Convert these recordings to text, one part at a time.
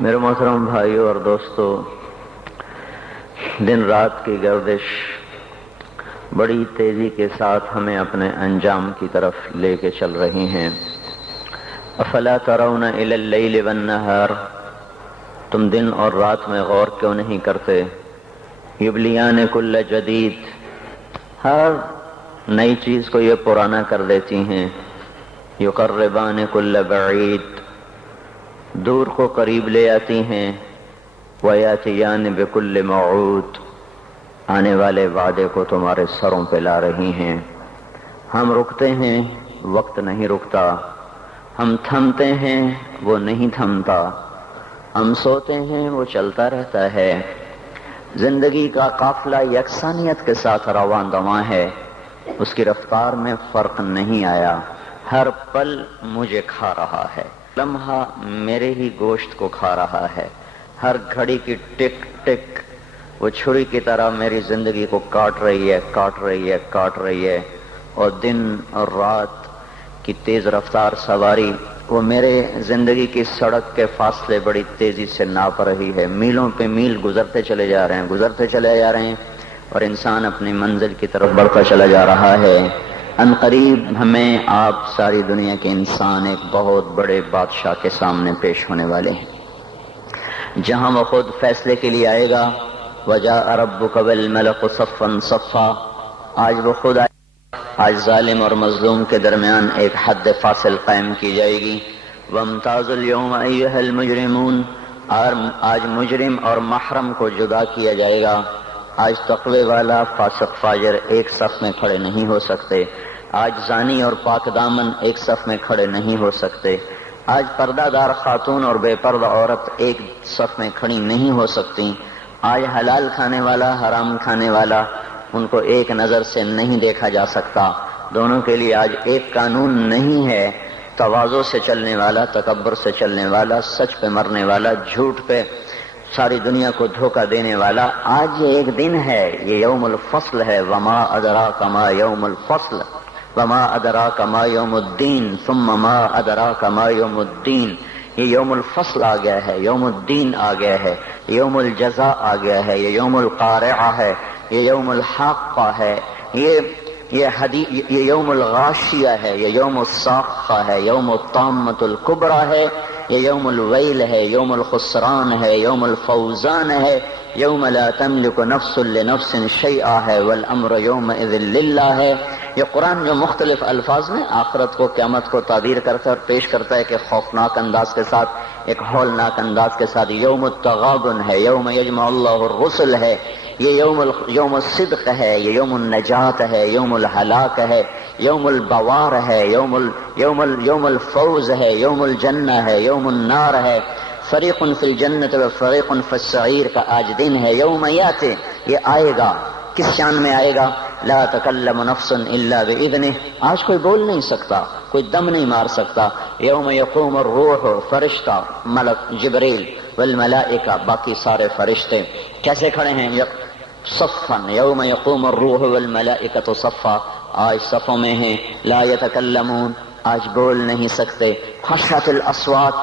میرے محترم بھائیوں اور دوستوں، دن رات کی گردش بڑی تیزی کے ساتھ ہمیں اپنے انجام کی طرف لے کے چل رہی ہیں۔ افلا ترون الی اللیل والنہار، تم دن اور رات میں غور کیوں نہیں کرتے؟ یبلیان کل جدید، ہر نئی چیز کو یہ پرانا کر دیتی ہیں۔ یقربان کل بعید، دور کو قریب لے آتی ہیں۔ ویاتیان بکل موعود، آنے والے وعدے کو تمہارے سروں پہ لا رہی ہیں۔ ہم رکتے ہیں، وقت نہیں رکتا۔ ہم تھمتے ہیں، وہ نہیں تھمتا۔ ہم سوتے ہیں، وہ چلتا رہتا ہے۔ زندگی کا قافلہ یکسانیت کے ساتھ رواں دواں ہے، اس کی رفتار میں فرق نہیں آیا۔ ہر پل مجھے کھا رہا ہے، لمحہ میرے ہی گوشت کو کھا رہا ہے۔ ہر گھڑی کی ٹک ٹک وہ چھری کی طرح میری زندگی کو کاٹ رہی ہے، کاٹ رہی ہے، کاٹ رہی ہے۔ اور دن اور رات کی تیز رفتار سواری وہ میرے زندگی کی سڑک کے فاصلے بڑی تیزی سے ناپ رہی ہے۔ میلوں پہ میل گزرتے چلے جا رہے ہیں، گزرتے چلے جا رہے ہیں، اور انسان اپنی منزل کی طرف بڑھتا چلا جا رہا ہے۔ ان قریب ہمیں آپ ساری دنیا کے انسان ایک بہت بڑے بادشاہ کے سامنے پیش ہونے والے ہیں، جہاں وہ خود فیصلے کے لیے آئے گا۔ وجاء ربک والملک صفا صفا، آج وہ خود آئے گا۔ آج ظالم اور مظلوم کے درمیان ایک حد فاصل قائم کی جائے گی۔ وامتازوا اليوم ایھا المجرمون، آج مجرم اور محرم کو جدا کیا جائے گا۔ آج تقوی والا فاسق فاجر ایک صف میں کھڑے نہیں ہو سکتے۔ آج زانی اور پاک دامن ایک صف میں کھڑے نہیں ہو سکتے۔ آج پردہ دار خاتون اور بے پردہ عورت ایک صف میں کھڑی نہیں ہو سکتی۔ آج حلال کھانے والا، حرام کھانے والا، ان کو ایک نظر سے نہیں دیکھا جا سکتا۔ دونوں کے لیے آج ایک قانون نہیں ہے۔ تواضع سے چلنے والا، تکبر سے چلنے والا، سچ پہ مرنے والا، جھوٹ پہ ساری دنیا کو دھوکہ دینے والا، آج یہ ایک دن ہے، یہ یوم الفصل ہے۔ وما ادراک ما یوم الفصل وما ادراک ما یوم الدین ثم ما ادراک ما یوم الدین۔ یہ یوم الفصل آ گیا ہے، یوم الدین آ گیا ہے، یوم الجزاء آ گیا ہے، یہ یوم القارعہ ہے، یہ یوم الحاقہ ہے، یہ یوم الغاشیہ ہے، یہ یوم الصاخہ ہے، یوم الطامۃ الکبریٰ ہے، یہ یوم الویل ہے، یوم الخسران ہے، یوم الفوزان ہے، یوم لا تملک نفس لنفس شیئا ہے، والامر یومئذ للہ ہے۔ یہ قرآن جو مختلف الفاظ میں آخرت کو، قیامت کو تعبیر کرتا ہے اور پیش کرتا ہے کہ خوفناک انداز کے ساتھ، ایک ہولناک انداز کے ساتھ، یوم التغابن ہے، یوم یجمع اللہ الرسل ہے، یہ یوم الصدق ہے، یہ یوم النجات ہے، یوم الہلاک ہے، یوم البوار ہے، یوم الفوز ہے، یوم الجنہ ہے، یوم النار ہے۔ فریق فی الجنت و فریق فی السعیر کا آج دن ہے۔ یوم یاتی، یہ آئے گا، کس شان میں آئے گا؟ لا تکلم نفس الا باذنہ، آج کوئی بول نہیں سکتا، کوئی دم نہیں مار سکتا۔ یوم یقوم الروح، فرشتہ، ملک جبریل، والملائکہ، باقی سارے فرشتے کیسے کھڑے ہیں؟ صفا، یوم یقوم الروح والملائکۃ صفا، آج صفوں میں ہیں۔ لا یتکلمون، آج بول نہیں سکتے۔ خشعت الاصوات،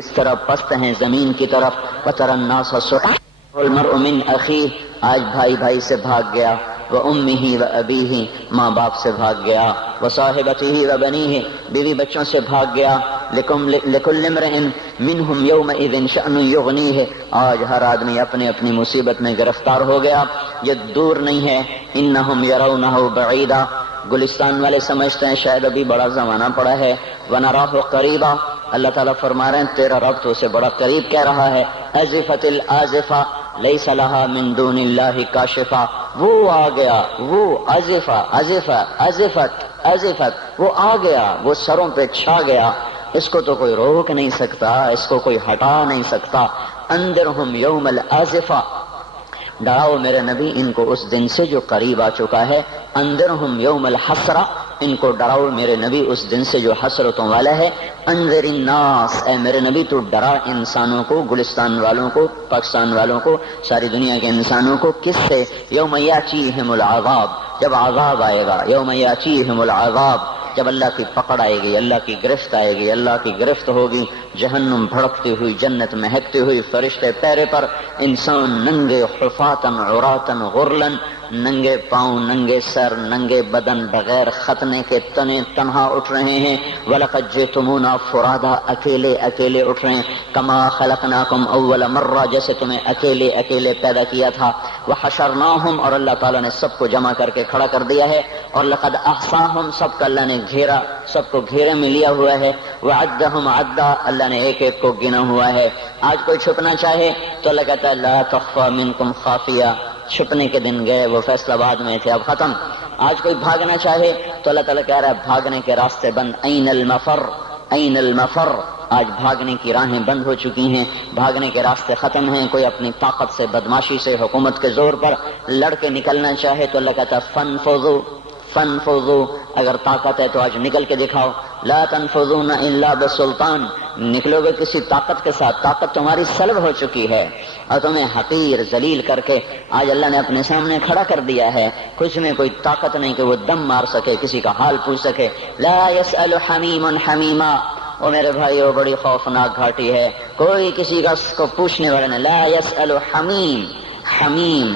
اس طرح پست ہیں زمین کی طرف۔ وتری الناس صرعا والمرء من اخیہ، آج بھائی بھائی سے بھاگ گیا۔ وامہ وابیہ، ماں باپ سے بھاگ گیا۔ وصاحبتہ وبنیہ، بیوی بچوں سے بھاگ گیا۔ لکل امرئ منہم یومئذ شأن یغنیہ، آج ہر آدمی اپنی اپنی مصیبت میں گرفتار ہو گیا، یہ دور نہیں ہے۔ انہم یرونہ بعیدا، گلستان والے سمجھتے ہیں شاید ابھی بڑا زمانہ پڑا ہے۔ ونراہ قریبا، اللہ تعالیٰ فرما رہے ہیں تیرا رب تو اسے بڑا قریب کہہ رہا ہے۔ ازفت الازفہ لیس لہا من دون اللہ کاشفہ، وہ آ گیا، وہ ازفت، وہ آ گیا، وہ سروں پہ چھا گیا، اس کو تو کوئی روک نہیں سکتا، اس کو کوئی ہٹا نہیں سکتا۔ انذرہم یوم الازفہ، ڈراؤ میرے نبی ان کو اس دن سے جو قریب آ چکا ہے۔ انذرہم یوم الحسرہ، ان کو ڈراؤ میرے نبی اس دن سے جو حسرتوں والا ہے۔ انذر الناس، اے میرے نبی تو ڈرا انسانوں کو، گلستان والوں کو، پاکستان والوں کو، ساری دنیا کے انسانوں کو، کس سے؟ یوم یاتیہم العذاب، جب عذاب آئے گا۔ یوم یاتیہم العذاب، جب اللہ کی پکڑ آئے گی، اللہ کی گرفت آئے گی، اللہ کی گرفت ہوگی، جہنم بھڑکتی ہوئی، جنت مہکتی ہوئی، فرشتے پیرے پر، انسان ننگے حفاتن عراتن غرلن، ننگے پاؤں، ننگے سر، ننگے بدن، بغیر ختنے کے تنے تنہا اٹھ رہے ہیں۔ وَلَقَدْ جِئْتُمُونَا فُرَادَىٰ، اکیلے اکیلے اٹھ رہے ہیں۔ کَمَا خَلَقْنَاكُمْ أَوَّلَ مَرَّةٍ، جیسے تمہیں اکیلے اکیلے پیدا کیا تھا۔ وَحَشَرْنَاهُمْ، اور اللہ تعالیٰ نے سب کو جمع کر کے کھڑا کر دیا ہے۔ اور لَقَدْ أَحْصَاهُمْ، سب کا اللہ نے گھیرا، سب کو گھیرے میں لیا ہوا ہے۔ وَعَدَّهُمْ عَدًّا، اللہ نے ایک ایک کو گنا ہوا ہے۔ آج کوئی چھپنا چاہے تو اللہ کہتا ہے لا تخفى منكم خافیہ، چھپنے کے دن گئے، وہ فیصلہ بعد میں تھے، اب ختم۔ آج کوئی بھاگنا چاہے تو اللہ تعالیٰ کہہ رہا ہے بھاگنے کے راستے بند، این المفر، این المفر، آج بھاگنے کی راہیں بند ہو چکی ہیں، بھاگنے کے راستے ختم ہیں۔ کوئی اپنی طاقت سے، بدماشی سے، حکومت کے زور پر لڑ کے نکلنا چاہے تو اللہ کہتا ہے فانفذوا، فانفذوا، اگر طاقت ہے تو آج نکل کے دکھاؤ۔ لا تنفذون الا بسلطان، نکلو گے کسی طاقت کے ساتھ، طاقت تمہاری سلب ہو چکی ہے اور تمہیں حقیر ذلیل کر کے آج اللہ نے اپنے سامنے کھڑا کر دیا ہے۔ کچھ میں کوئی طاقت نہیں کہ وہ دم مار سکے، کسی کا حال پوچھ سکے۔ لا يسأل حمیم حمیما، وہ میرے بھائی وہ بڑی خوفناک گھاٹی ہے، کوئی کسی کا کو پوچھنے والا نہیں۔ لا يسأل حمیم، حمیم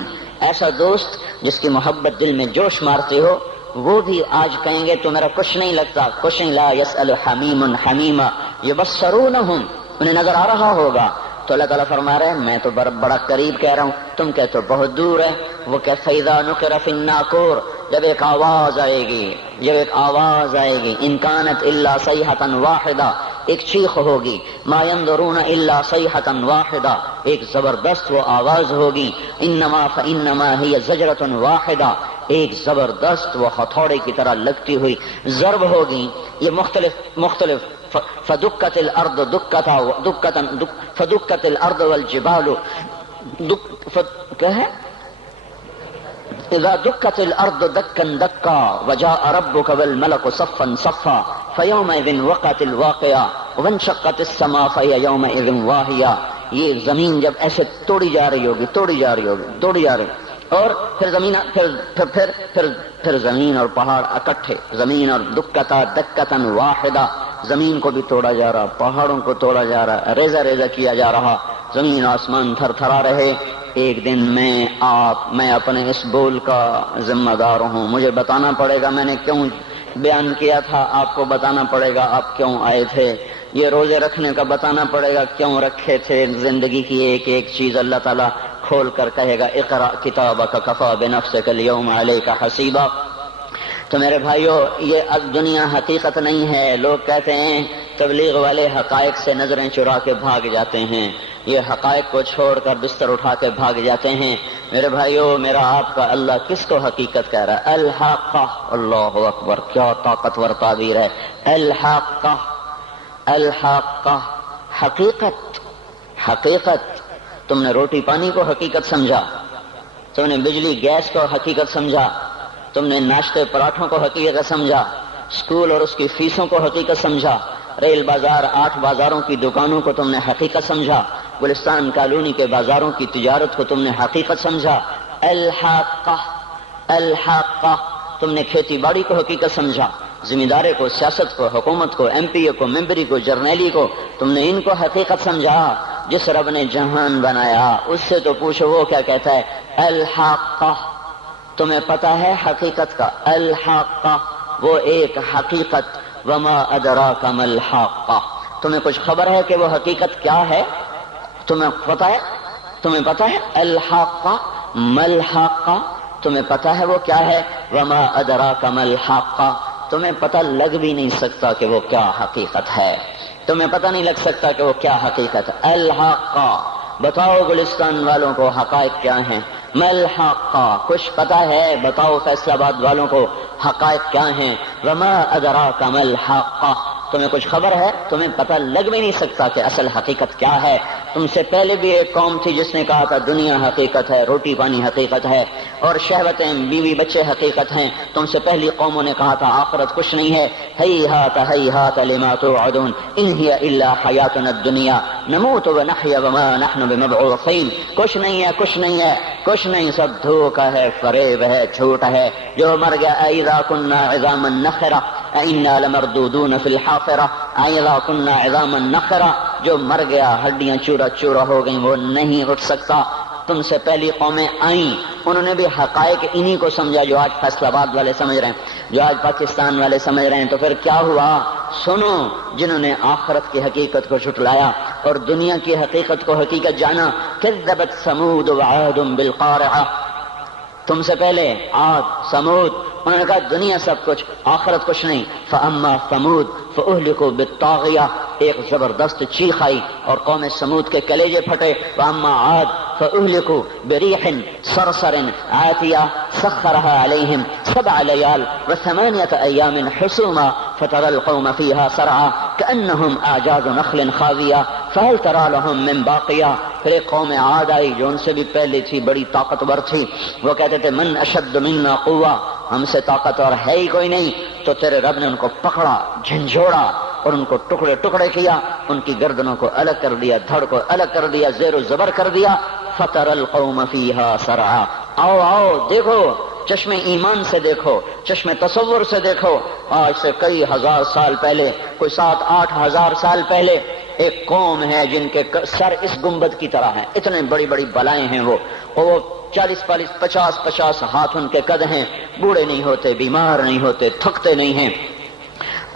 ایسا دوست جس کی محبت دل میں جوش مارتی ہو، وہ بھی آج کہیں گے تو میرا کچھ نہیں لگتا، کچھ نہیں۔ لا يسأل حمیم حمیما یبصرونہم، انہیں نظر آ رہا ہوگا تو اللہ تعالیٰ فرما رہے ہیں میں تو بڑا قریب کہہ رہا ہوں، تم کہتے ہو بہت دور ہے۔ وہ کہ فَإِذَا نُقِرَ فِي النَّاقُورِ، جب ایک آواز آئے گی، جب ایک آواز آئے گی، إِن كَانَتْ إِلَّا صَيْحَةً وَاحِدَةً، ایک چیخ ہوگی، مَا يَنظُرُونَ إِلَّا صَيْحَةً وَاحِدَةً، ایک زبردست وہ آواز ہوگی، إِنَّمَا فَإِنَّمَا هِيَ زَجْرَةٌ وَاحِدَةٌ، ایک زبردست وہ ہتھوڑے کی طرح لگتی ہوئی ضرب ہوگی۔ یہ مختلف فدکت الارض فدکت الارض والجبال کیا ہے؟ اذا دکت الارض دکا دکا وجاء ربك والملك صفا صفا فيومئذ وقعت الواقعة وانشقت السماء فهي يومئذ واهية، یہ زمین جب ایسے توڑی جا رہی ہوگی، توڑی جا رہی، اور پھر زمین اور پہاڑ اکٹھے، زمین اور دکتاً واحدہ، زمین کو بھی توڑا جا رہا، پہاڑوں کو توڑا جا رہا، ریزہ ریزہ کیا جا رہا، زمین آسمان تھر تھرا رہے۔ ایک دن میں اپنے اس بول کا ذمہ دار ہوں، مجھے بتانا پڑے گا میں نے کیوں بیان کیا تھا، آپ کو بتانا پڑے گا آپ کیوں آئے تھے، یہ روزے رکھنے کا بتانا پڑے گا کیوں رکھے تھے، زندگی کی ایک ایک چیز اللہ تعالیٰ کھول کر کہے گا اقرأ کتابک کفی بنفسک اليوم علیک حسیبا۔ تو میرے بھائیو یہ اب دنیا حقیقت نہیں ہے۔ لوگ کہتے ہیں تبلیغ والے حقائق سے نظریں چرا کے بھاگ جاتے ہیں، یہ حقائق کو چھوڑ کر بستر اٹھا کے بھاگ جاتے ہیں۔ میرے بھائیو میرا آپ کا اللہ کس کو حقیقت کہہ رہا ہے؟ الحاقہ، اللہ اکبر، کیا طاقتور تعبیر ہے۔ الحاقہ، الحاقہ، حقیقت۔ تم نے روٹی پانی کو حقیقت سمجھا، تم نے بجلی گیس کو حقیقت سمجھا، تم نے ناشتے پراٹھوں کو حقیقت سمجھا، اسکول اور اس کی فیسوں کو حقیقت سمجھا، ریل بازار 8 بازاروں کی دکانوں کو تم نے حقیقت سمجھا، گلستان کالونی کے بازاروں کی تجارت کو تم نے حقیقت سمجھا۔ الحاقہ، الحاقہ، تم نے کھیتی باڑی کو حقیقت سمجھا، ذمہ داری کو، سیاست کو، حکومت کو، ایم پی اے کو، ممبری کو، جرنیلی کو، تم نے ان کو حقیقت سمجھا۔ جس رب نے جہان بنایا اس سے تو پوچھو وہ کیا کہتا ہے؟ الحاقہ، تمہیں پتہ ہے حقیقت کا؟ الحاقہ، وہ ایک حقیقت۔ وما ادراک ما الحاقہ، تمہیں کچھ خبر ہے کہ وہ حقیقت کیا ہے؟ تمہیں پتہ ہے الحاقہ ما الحاقہ، تمہیں پتہ ہے وہ کیا ہے؟ وما ادراک ما الحاقہ، تمہیں پتہ لگ بھی نہیں سکتا کہ وہ کیا حقیقت ہے، تمہیں پتہ نہیں لگ سکتا کہ وہ کیا حقیقت ہے۔ الحاقہ، بتاؤ گلستان والوں کو حقائق کیا ہیں؟ ما الحاقہ، کچھ پتہ ہے؟ بتاؤ فیصلہ آباد والوں کو حقائق کیا ہیں؟ وما ادراک ما الحاقہ، تمہیں کچھ خبر ہے؟ تمہیں پتہ لگ بھی نہیں سکتا کہ اصل حقیقت کیا ہے۔ تم سے پہلے بھی ایک قوم تھی جس نے کہا تھا دنیا حقیقت ہے، روٹی پانی حقیقت ہے، اور شہوتیں، بیوی بچے حقیقت ہیں۔ تم سے پہلی قوموں نے کہا تھا آخرت کچھ نہیں ہے۔ ہیہات ہیہات لما توعدون ان ہی الا حیاتنا الدنیا نموت ونحیا وما نحن بمبعوثین، کچھ نہیں ہے، کچھ نہیں ہے، کچھ نہیں، سب دھوکہ ہے، فریب ہے، جھوٹ ہے۔ جو مر گیا اذا كنا عظاما نخرہ، انا لمردودون فی الحافرہ اذا كنا عظاما نخرہ، جو مر گیا ہڈیاں چورا چورا ہو گئیں وہ نہیں اٹھ سکتا۔ تم سے پہلی قومیں آئیں، انہوں نے بھی حقائق انہی کو سمجھا جو آج فیصل آباد والے سمجھ رہے ہیں، جو آج پاکستان والے سمجھ رہے ہیں۔ تو پھر کیا ہوا؟ سنو، جنہوں نے آخرت کی حقیقت کو جھٹلایا اور دنیا کی حقیقت کو حقیقت جانا، کذبت ثمود وعاد بالقارعہ، تم سے پہلے عاد ثمود، انہوں نے کہا دنیا سب کچھ آخرت کچھ نہیں۔ فاما ثمود فاہلکوا بالطاغیہ، ایک زبردست چیخ آئی اور قوم ثمود کے کلیجے پھٹے۔ واما عاد فاہلکوا بریح صرصر عاتیہ سخرها علیہم 7 لیال و8 ایام حسوما فترى القوم فيها سرعا كأنهم اعجاز نخل خاویہ فهل ترى لهم من باقیہ۔ پھر ایک قوم عاد آئی جو ان سے بھی پہلے تھی، بڑی طاقتور تھی، وہ کہتے تھے من اشد منا قوہ، ہم سے طاقتور ہے ہی کوئی نہیں۔ تو تیرے رب نے ان کو پکڑا، جھنجھوڑا اور ان کو ٹکڑے ٹکڑے کیا، ان کی گردنوں کو الگ کر دیا، دھڑ کو الگ کر دیا، زیر و زبر کر دیا۔ فَتَرَى الْقَوْمَ فِيهَا سَرْعًا، آؤ آؤ دیکھو، چشم ایمان سے دیکھو، چشم تصور سے دیکھو۔ آج سے کئی ہزار سال پہلے، کوئی 7-8 ہزار سال پہلے ایک قوم ہے جن کے سر اس گنبد کی طرح ہیں، اتنے بڑی بڑی بلائیں ہیں وہ 40-50 ہاتھ ان کے قد ہیں، بوڑھے نہیں ہوتے، بیمار نہیں ہوتے، تھکتے نہیں ہیں،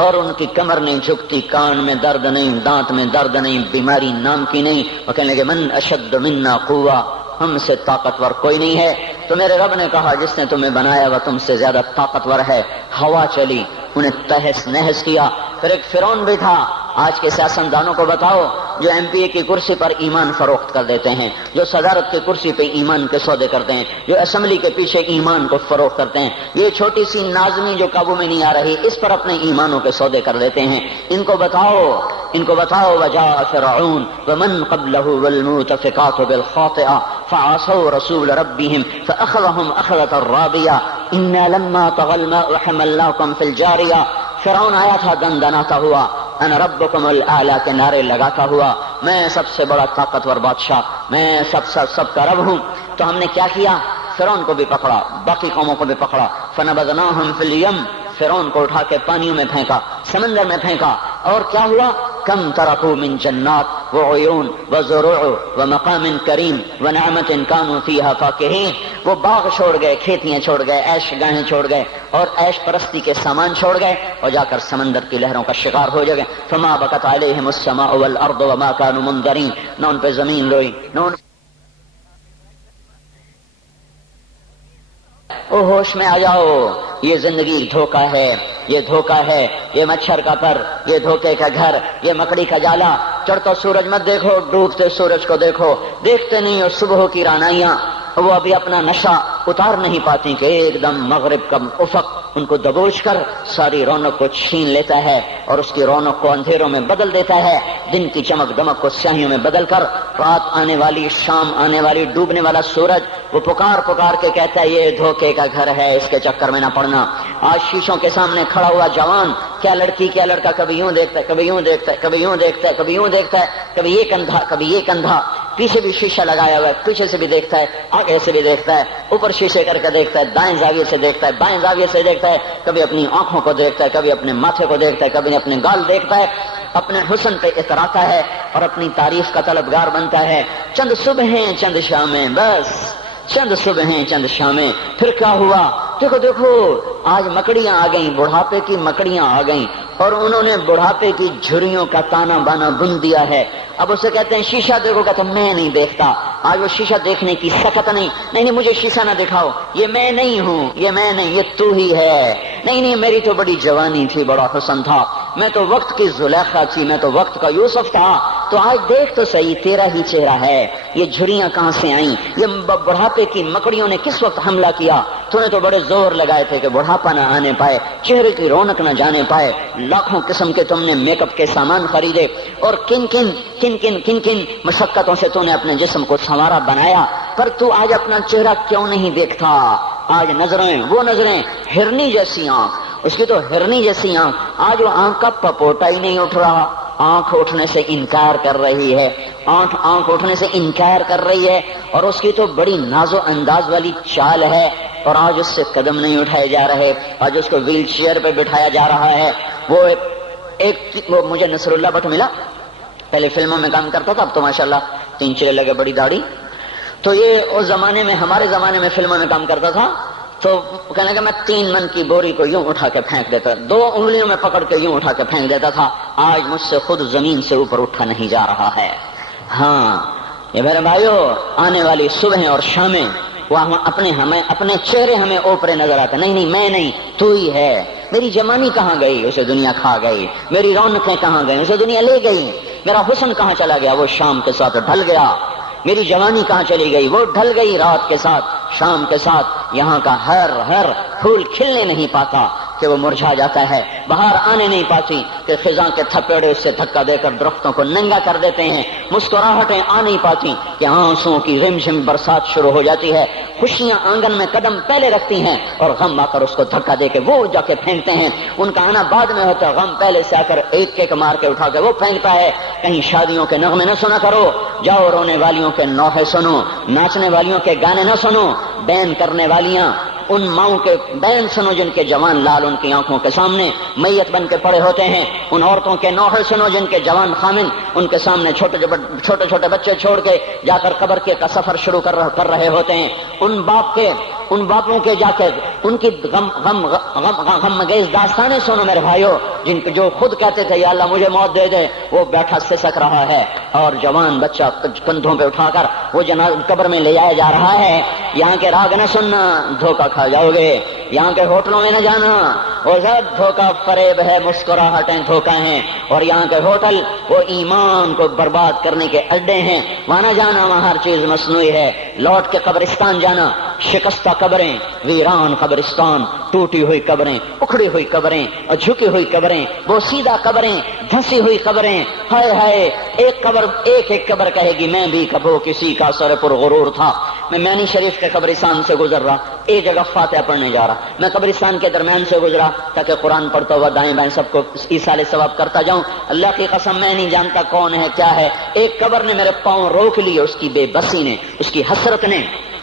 اور ان کی کمر نہیں جھکتی، کان میں درد نہیں، دانت میں درد نہیں، بیماری نام کی نہیں۔ وہ کہنے لگے من اشد منا قوہ، ہم سے طاقتور کوئی نہیں ہے۔ تو میرے رب نے کہا جس نے تمہیں بنایا وہ تم سے زیادہ طاقتور ہے۔ ہوا چلی، انہیں تہس نہس کیا۔ پھر ایک فرعون بھی تھا۔ آج کے سیاستدانوں کو بتاؤ جو ایم پی اے کی کرسی پر ایمان فروخت کر دیتے ہیں، جو صدارت کی کرسی پہ ایمان کے سودے کرتے ہیں، جو اسمبلی کے پیچھے ایمان کو فروخت کرتے ہیں، یہ چھوٹی سی نازمی جو قابو میں نہیں آ رہی، اس پر اپنے ایمانوں کے سودے کر دیتے ہیں۔ ان کو بتاؤ وجاء فرعون ومن قبله والمؤتفقات بالخاطئة فعصوا رسول ربهم فأخذهم أخذة رابية إنا لما طغى الماء حملناكم في الجارية۔ فرعون آیا تھا دندناتا ہوا، انا ربکم الاعلی کے نعرے لگاتا ہوا، میں سب سے بڑا طاقتور بادشاہ، میں سب کا رب ہوں۔ تو ہم نے کیا کیا؟ فرعون کو بھی پکڑا، باقی قوموں کو بھی پکڑا۔ فنبذناہم فی الیم، فرعون کو اٹھا کے پانیوں میں پھینکا، سمندر میں پھینکا، اور کیا ہوا؟ کم ترکوا من جنات وعیون وزروع ومقام کریم ونعمت کانوا فیہا فاکہین، وہ باغ چھوڑ گئے، کھیتیاں چھوڑ گئے، عیش گاہیں چھوڑ گئے اور عیش پرستی کے سامان چھوڑ گئے، اور جا کر سمندر کی لہروں کا شکار ہو گئے۔ فما بکت علیہم السماء والارض وما كانوا منظرین، نہ ان پہ زمین روئی، نہ ان او ہوش میں آ جاؤ، یہ زندگی دھوکہ ہے، یہ دھوکہ ہے، یہ مچھر کا پر، یہ دھوکے کا گھر، یہ مکڑی کا جالا۔ چڑھتا سورج مت دیکھو، ڈوبتے سورج کو دیکھو، دیکھتے نہیں اور صبح کی رعنائیاں وہ ابھی اپنا نشہ اتار نہیں پاتی کہ ایک دم مغرب کا افق ان کو دبوچ کر ساری رونق کو چھین لیتا ہے اور اس کی رونق کو اندھیروں میں بدل دیتا ہے، دن کی چمک دمک کو سیاہیوں میں بدل کر رات آنے والی، شام آنے والی، ڈوبنے والا سورج وہ پکار پکار کے کہتا ہے یہ دھوکے کا گھر ہے، اس کے چکر میں نہ پڑنا۔ آج شیشوں کے سامنے کھڑا ہوا جوان، کیا لڑکی کیا لڑکا، کبھی یوں دیکھتا ہے، کبھی یوں دیکھتا ہے، کبھی یوں دیکھتا ہے، کبھی یوں دیکھتا ہے، کبھی یہ کندھا، کبھی یہ کندھا، پیچھے بھی شیشہ لگایا ہوا ہے، پیچھے سے بھی دیکھتا ہے، آگے سے بھی دیکھتا ہے، اوپر شیشے کر کے دیکھتا ہے، دائیں زاویے سے دیکھتا ہے، بائیں زاویے سے دیکھتا ہے، کبھی اپنی آنکھوں کو دیکھتا ہے، کبھی اپنے ماتھے کو دیکھتا ہے، کبھی اپنے گال دیکھتا ہے، اپنے حسن پہ اتراتا ہے اور اپنی تعریف کا طلبگار بنتا ہے۔ چند صبحیں چند شامیں، بس چند صبحیں چند شامیں۔ پھر کیا ہوا؟ دیکھو آج مکڑیاں آ گئیں، بڑھاپے کی مکڑیاں آ گئیں اور انہوں نے بڑھاپے کی جھریوں کا تانا بانا بن دیا ہے۔ اب اسے کہتے ہیں شیشہ دیکھو گا تو میں نہیں دیکھتا، آج وہ شیشہ دیکھنے کی سکت نہیں مجھے شیشہ نہ دکھاؤ، یہ میں نہیں ہوں، یہ میں نہیں، یہ تو ہی ہے۔ نہیں میری تو بڑی جوانی تھی، بڑا حسن تھا، میں تو وقت کی زلیخا تھی، میں تو وقت کا یوسف تھا، تو آج دیکھ تو صحیح تیرا ہی چہرہ ہے، یہ جھریاں کہاں سے آئیں، یہ بڑھاپے کی مکڑیوں نے کس وقت حملہ کیا؟ تو نے تو بڑے زور لگائے تھے کہ بڑھاپا نہ آنے پائے، چہرے کی رونق نہ جانے پائے، لاکھوں قسم کے تم نے میک اپ کے سامان خریدے اور کن کن مشقتوں سے تو نے اپنے جسم کو سنوارا بنایا، پر تو آج اپنا چہرہ کیوں نہیں دیکھتا؟ آج نظریں وہ نظریں، ہرنی جیسی آنکھ، اس کی تو ہرنی جیسی آنکھ، آج وہ آنکھ کا پپوٹا ہی نہیں اٹھ رہا، آنکھ اٹھنے سے انکار کر رہی ہے، آنکھ اٹھنے سے انکار کر رہی ہے، اور اس کی تو بڑی ناز و انداز والی چال ہے۔ اور آج اس سے قدم نہیں اٹھائے جا رہے، آج اس کو ویل چیئر پہ بٹھایا جا رہا ہے۔ وہ مجھے نصر اللہ بٹ ملا، پہلے فلموں میں کام کرتا تھا، اب تو ماشاءاللہ 3 چلے لگے، بڑی داڑھی۔ تو یہ اس زمانے میں، ہمارے زمانے میں فلموں میں کام کرتا تھا، تو کہنے لگا میں 3 من کی بوری کو یوں اٹھا کے پھینک دیتا، 2 انگلیوں میں پکڑ کے یوں اٹھا کے پھینک دیتا تھا، آج مجھ سے خود زمین سے اوپر اٹھا نہیں جا رہا ہے۔ ہاں یہ میرے بھائیو، آنے والی صبح اور شامیں وہ اپنے چہرے ہمیں اوپرے نظر آتے، نہیں میں نہیں، تو ہی ہے۔ میری جوانی کہاں گئی؟ اسے دنیا کھا گئی۔ میری رونقیں کہاں گئی؟ اسے دنیا لے گئی۔ میرا حسن کہاں چلا گیا؟ وہ شام کے ساتھ ڈھل گیا۔ میری جوانی کہاں چلی گئی؟ وہ ڈھل گئی رات کے ساتھ، شام کے ساتھ۔ یہاں کا ہر پھول کھلنے نہیں پاتا کہ وہ مرجھا جاتا ہے، بہار آنے نہیں پاتی کہ خزاں کے تھپیڑے اس سے دھکا دے کر درختوں کو ننگا کر دیتے ہیں، مسکراہٹیں آ نہیں پاتی کہ آنسوؤں کی رم جھم برسات شروع ہو جاتی ہے، خوشیاں آنگن میں قدم پہلے رکھتی ہیں اور غم آ کر اس کو دھکا دے کے وہ جا کے پھینکتے ہیں۔ ان کا آنا بعد میں ہوتا ہے، غم پہلے سے آ کر ایک مار کے اٹھا کے وہ پھینکتا ہے۔ کہیں شادیوں کے نغمے نہ سنا کرو، جاؤ رونے والیوں کے نوحے سنو، ناچنے والیوں کے گانے نہ سنو، بین کرنے والیاں ان ماؤں کے بین سنو جن کے جوان لال ان کی آنکھوں کے سامنے میت بن کے پڑے ہوتے ہیں، ان عورتوں کے نوحے سنو جن کے جوان خامن ان کے سامنے چھوٹے چھوٹے بچے چھوڑ کے جا کر قبر کے کا سفر شروع کر رہے ہوتے ہیں، ان باپوں کے جا کے ان کی غم گیز داستانیں سنو میرے بھائیو، جو خود کہتے تھے یا اللہ مجھے موت دے دے، وہ بیٹھا سسک رہا ہے اور جوان بچہ کندھوں پہ اٹھا کر وہ قبر میں لے جایا جا رہا ہے۔ یہاں کے راگ نہ سننا، دھوکہ کھا جاؤ گے۔ یہاں کے ہوٹلوں میں نہ جانا، وہ سب دھوکہ فریب ہے، مسکراہٹیں دھوکہ ہیں، اور یہاں کے ہوٹل وہ ایمان کو برباد کرنے کے اڈے ہیں، وہاں نہ جانا، وہاں ہر چیز مصنوعی ہے۔ لوٹ کے قبرستان جانا، شکستہ قبریں، ویران قبرستان، ٹوٹی ہوئی قبریں، اکھڑی ہوئی قبریں اور جھکی ہوئی قبریں، بوسیدہ قبریں، دھنسی ہوئی قبریں، ہائے ہائے، ایک قبر کہے گی میں بھی کبھو کسی کا سر پر غرور تھا۔ میں مینی شریف کے قبرستان سے گزر رہا، ایک جگہ فاتحہ پڑھنے جا رہا، میں قبرستان کے درمیان سے گزرا تاکہ قرآن پڑھتا ہوا دائیں بائیں سب کو ایصال ثواب کرتا جاؤں۔ اللہ کی قسم میں نہیں جانتا کون ہے کیا ہے، ایک قبر نے میرے پاؤں روک لیے، اس کی بے بسی نے، اس کی حسرت نے،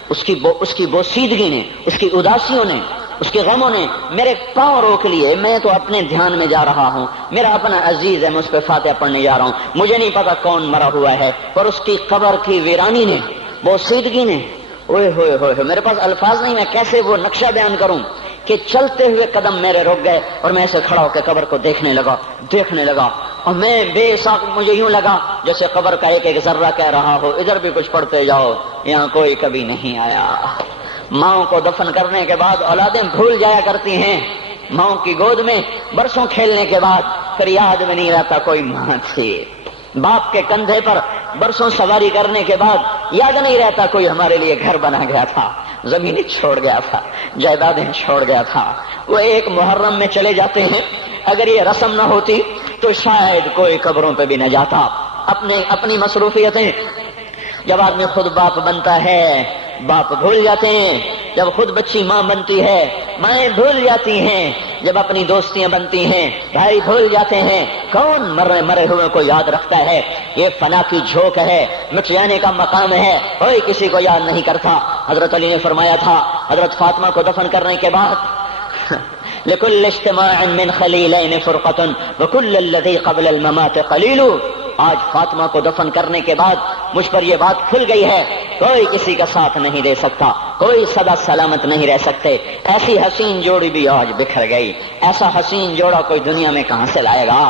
اس کی بوسیدگی نے، اس کی اداسیوں نے، اس کے غموں نے میرے پاؤں روک لیے۔ میں تو اپنے دھیان میں جا رہا ہوں، میرا اپنا عزیز ہے، میں اس پہ فاتحہ پڑھنے جا رہا ہوں، مجھے نہیں پتا کون مرا ہوا ہے، پر اس کی قبر کی ویرانی نے، بوسیدگی نے، اوئے ہوئے ہوئے، میرے پاس الفاظ نہیں، میں کیسے وہ نقشہ بیان کروں کہ چلتے ہوئے قدم میرے رک گئے اور میں ایسے کھڑا ہو کے قبر کو دیکھنے لگا اور میں بے ساکھ، مجھے یوں لگا جیسے قبر کا ایک ذرہ کہہ رہا ہو ادھر بھی کچھ پڑھتے جاؤ، یہاں کوئی کبھی نہیں آیا۔ ماؤں کو دفن کرنے کے بعد اولادیں بھول جایا کرتی ہیں، ماؤں کی گود میں برسوں کھیلنے کے بعد پھر یاد میں نہیں رہتا کوئی ماں تھی، باپ کے کندھے پر برسوں سواری کرنے کے بعد یاد نہیں رہتا کوئی ہمارے لیے گھر بنا گیا تھا، زمینیں چھوڑ گیا تھا، جائیدادیں چھوڑ گیا تھا۔ وہ ایک محرم میں چلے جاتے ہیں، اگر یہ رسم نہ ہوتی تو شاید کوئی قبروں پہ بھی نہ جاتا۔ اپنی مصروفیتیں، جب آدمی خود باپ بنتا ہے باپ بھول جاتے ہیں، جب خود بچی ماں بنتی ہے مائیں بھول جاتی ہیں، جب اپنی دوستیاں بنتی ہیں بھائی بھول جاتے ہیں۔ کون مرے ہوئے کو یاد رکھتا ہے؟ یہ فنا کی جھوک ہے، مٹ جانے کا مقام ہے، کوئی کسی کو یاد نہیں کرتا۔ حضرت علی نے فرمایا تھا حضرت فاطمہ کو دفن کرنے کے بعد لكل اجتماع من خليلين فرقة وكل الذي قبل الممات قليل۔ آج فاطمہ کو دفن کرنے کے بعد مجھ پر یہ بات کھل گئی ہے، کوئی کسی کا ساتھ نہیں دے سکتا، کوئی سدا سلامت نہیں رہ سکتے۔ ایسی حسین جوڑی بھی آج بکھر گئی، ایسا حسین جوڑا کوئی دنیا میں کہاں سے لائے گا،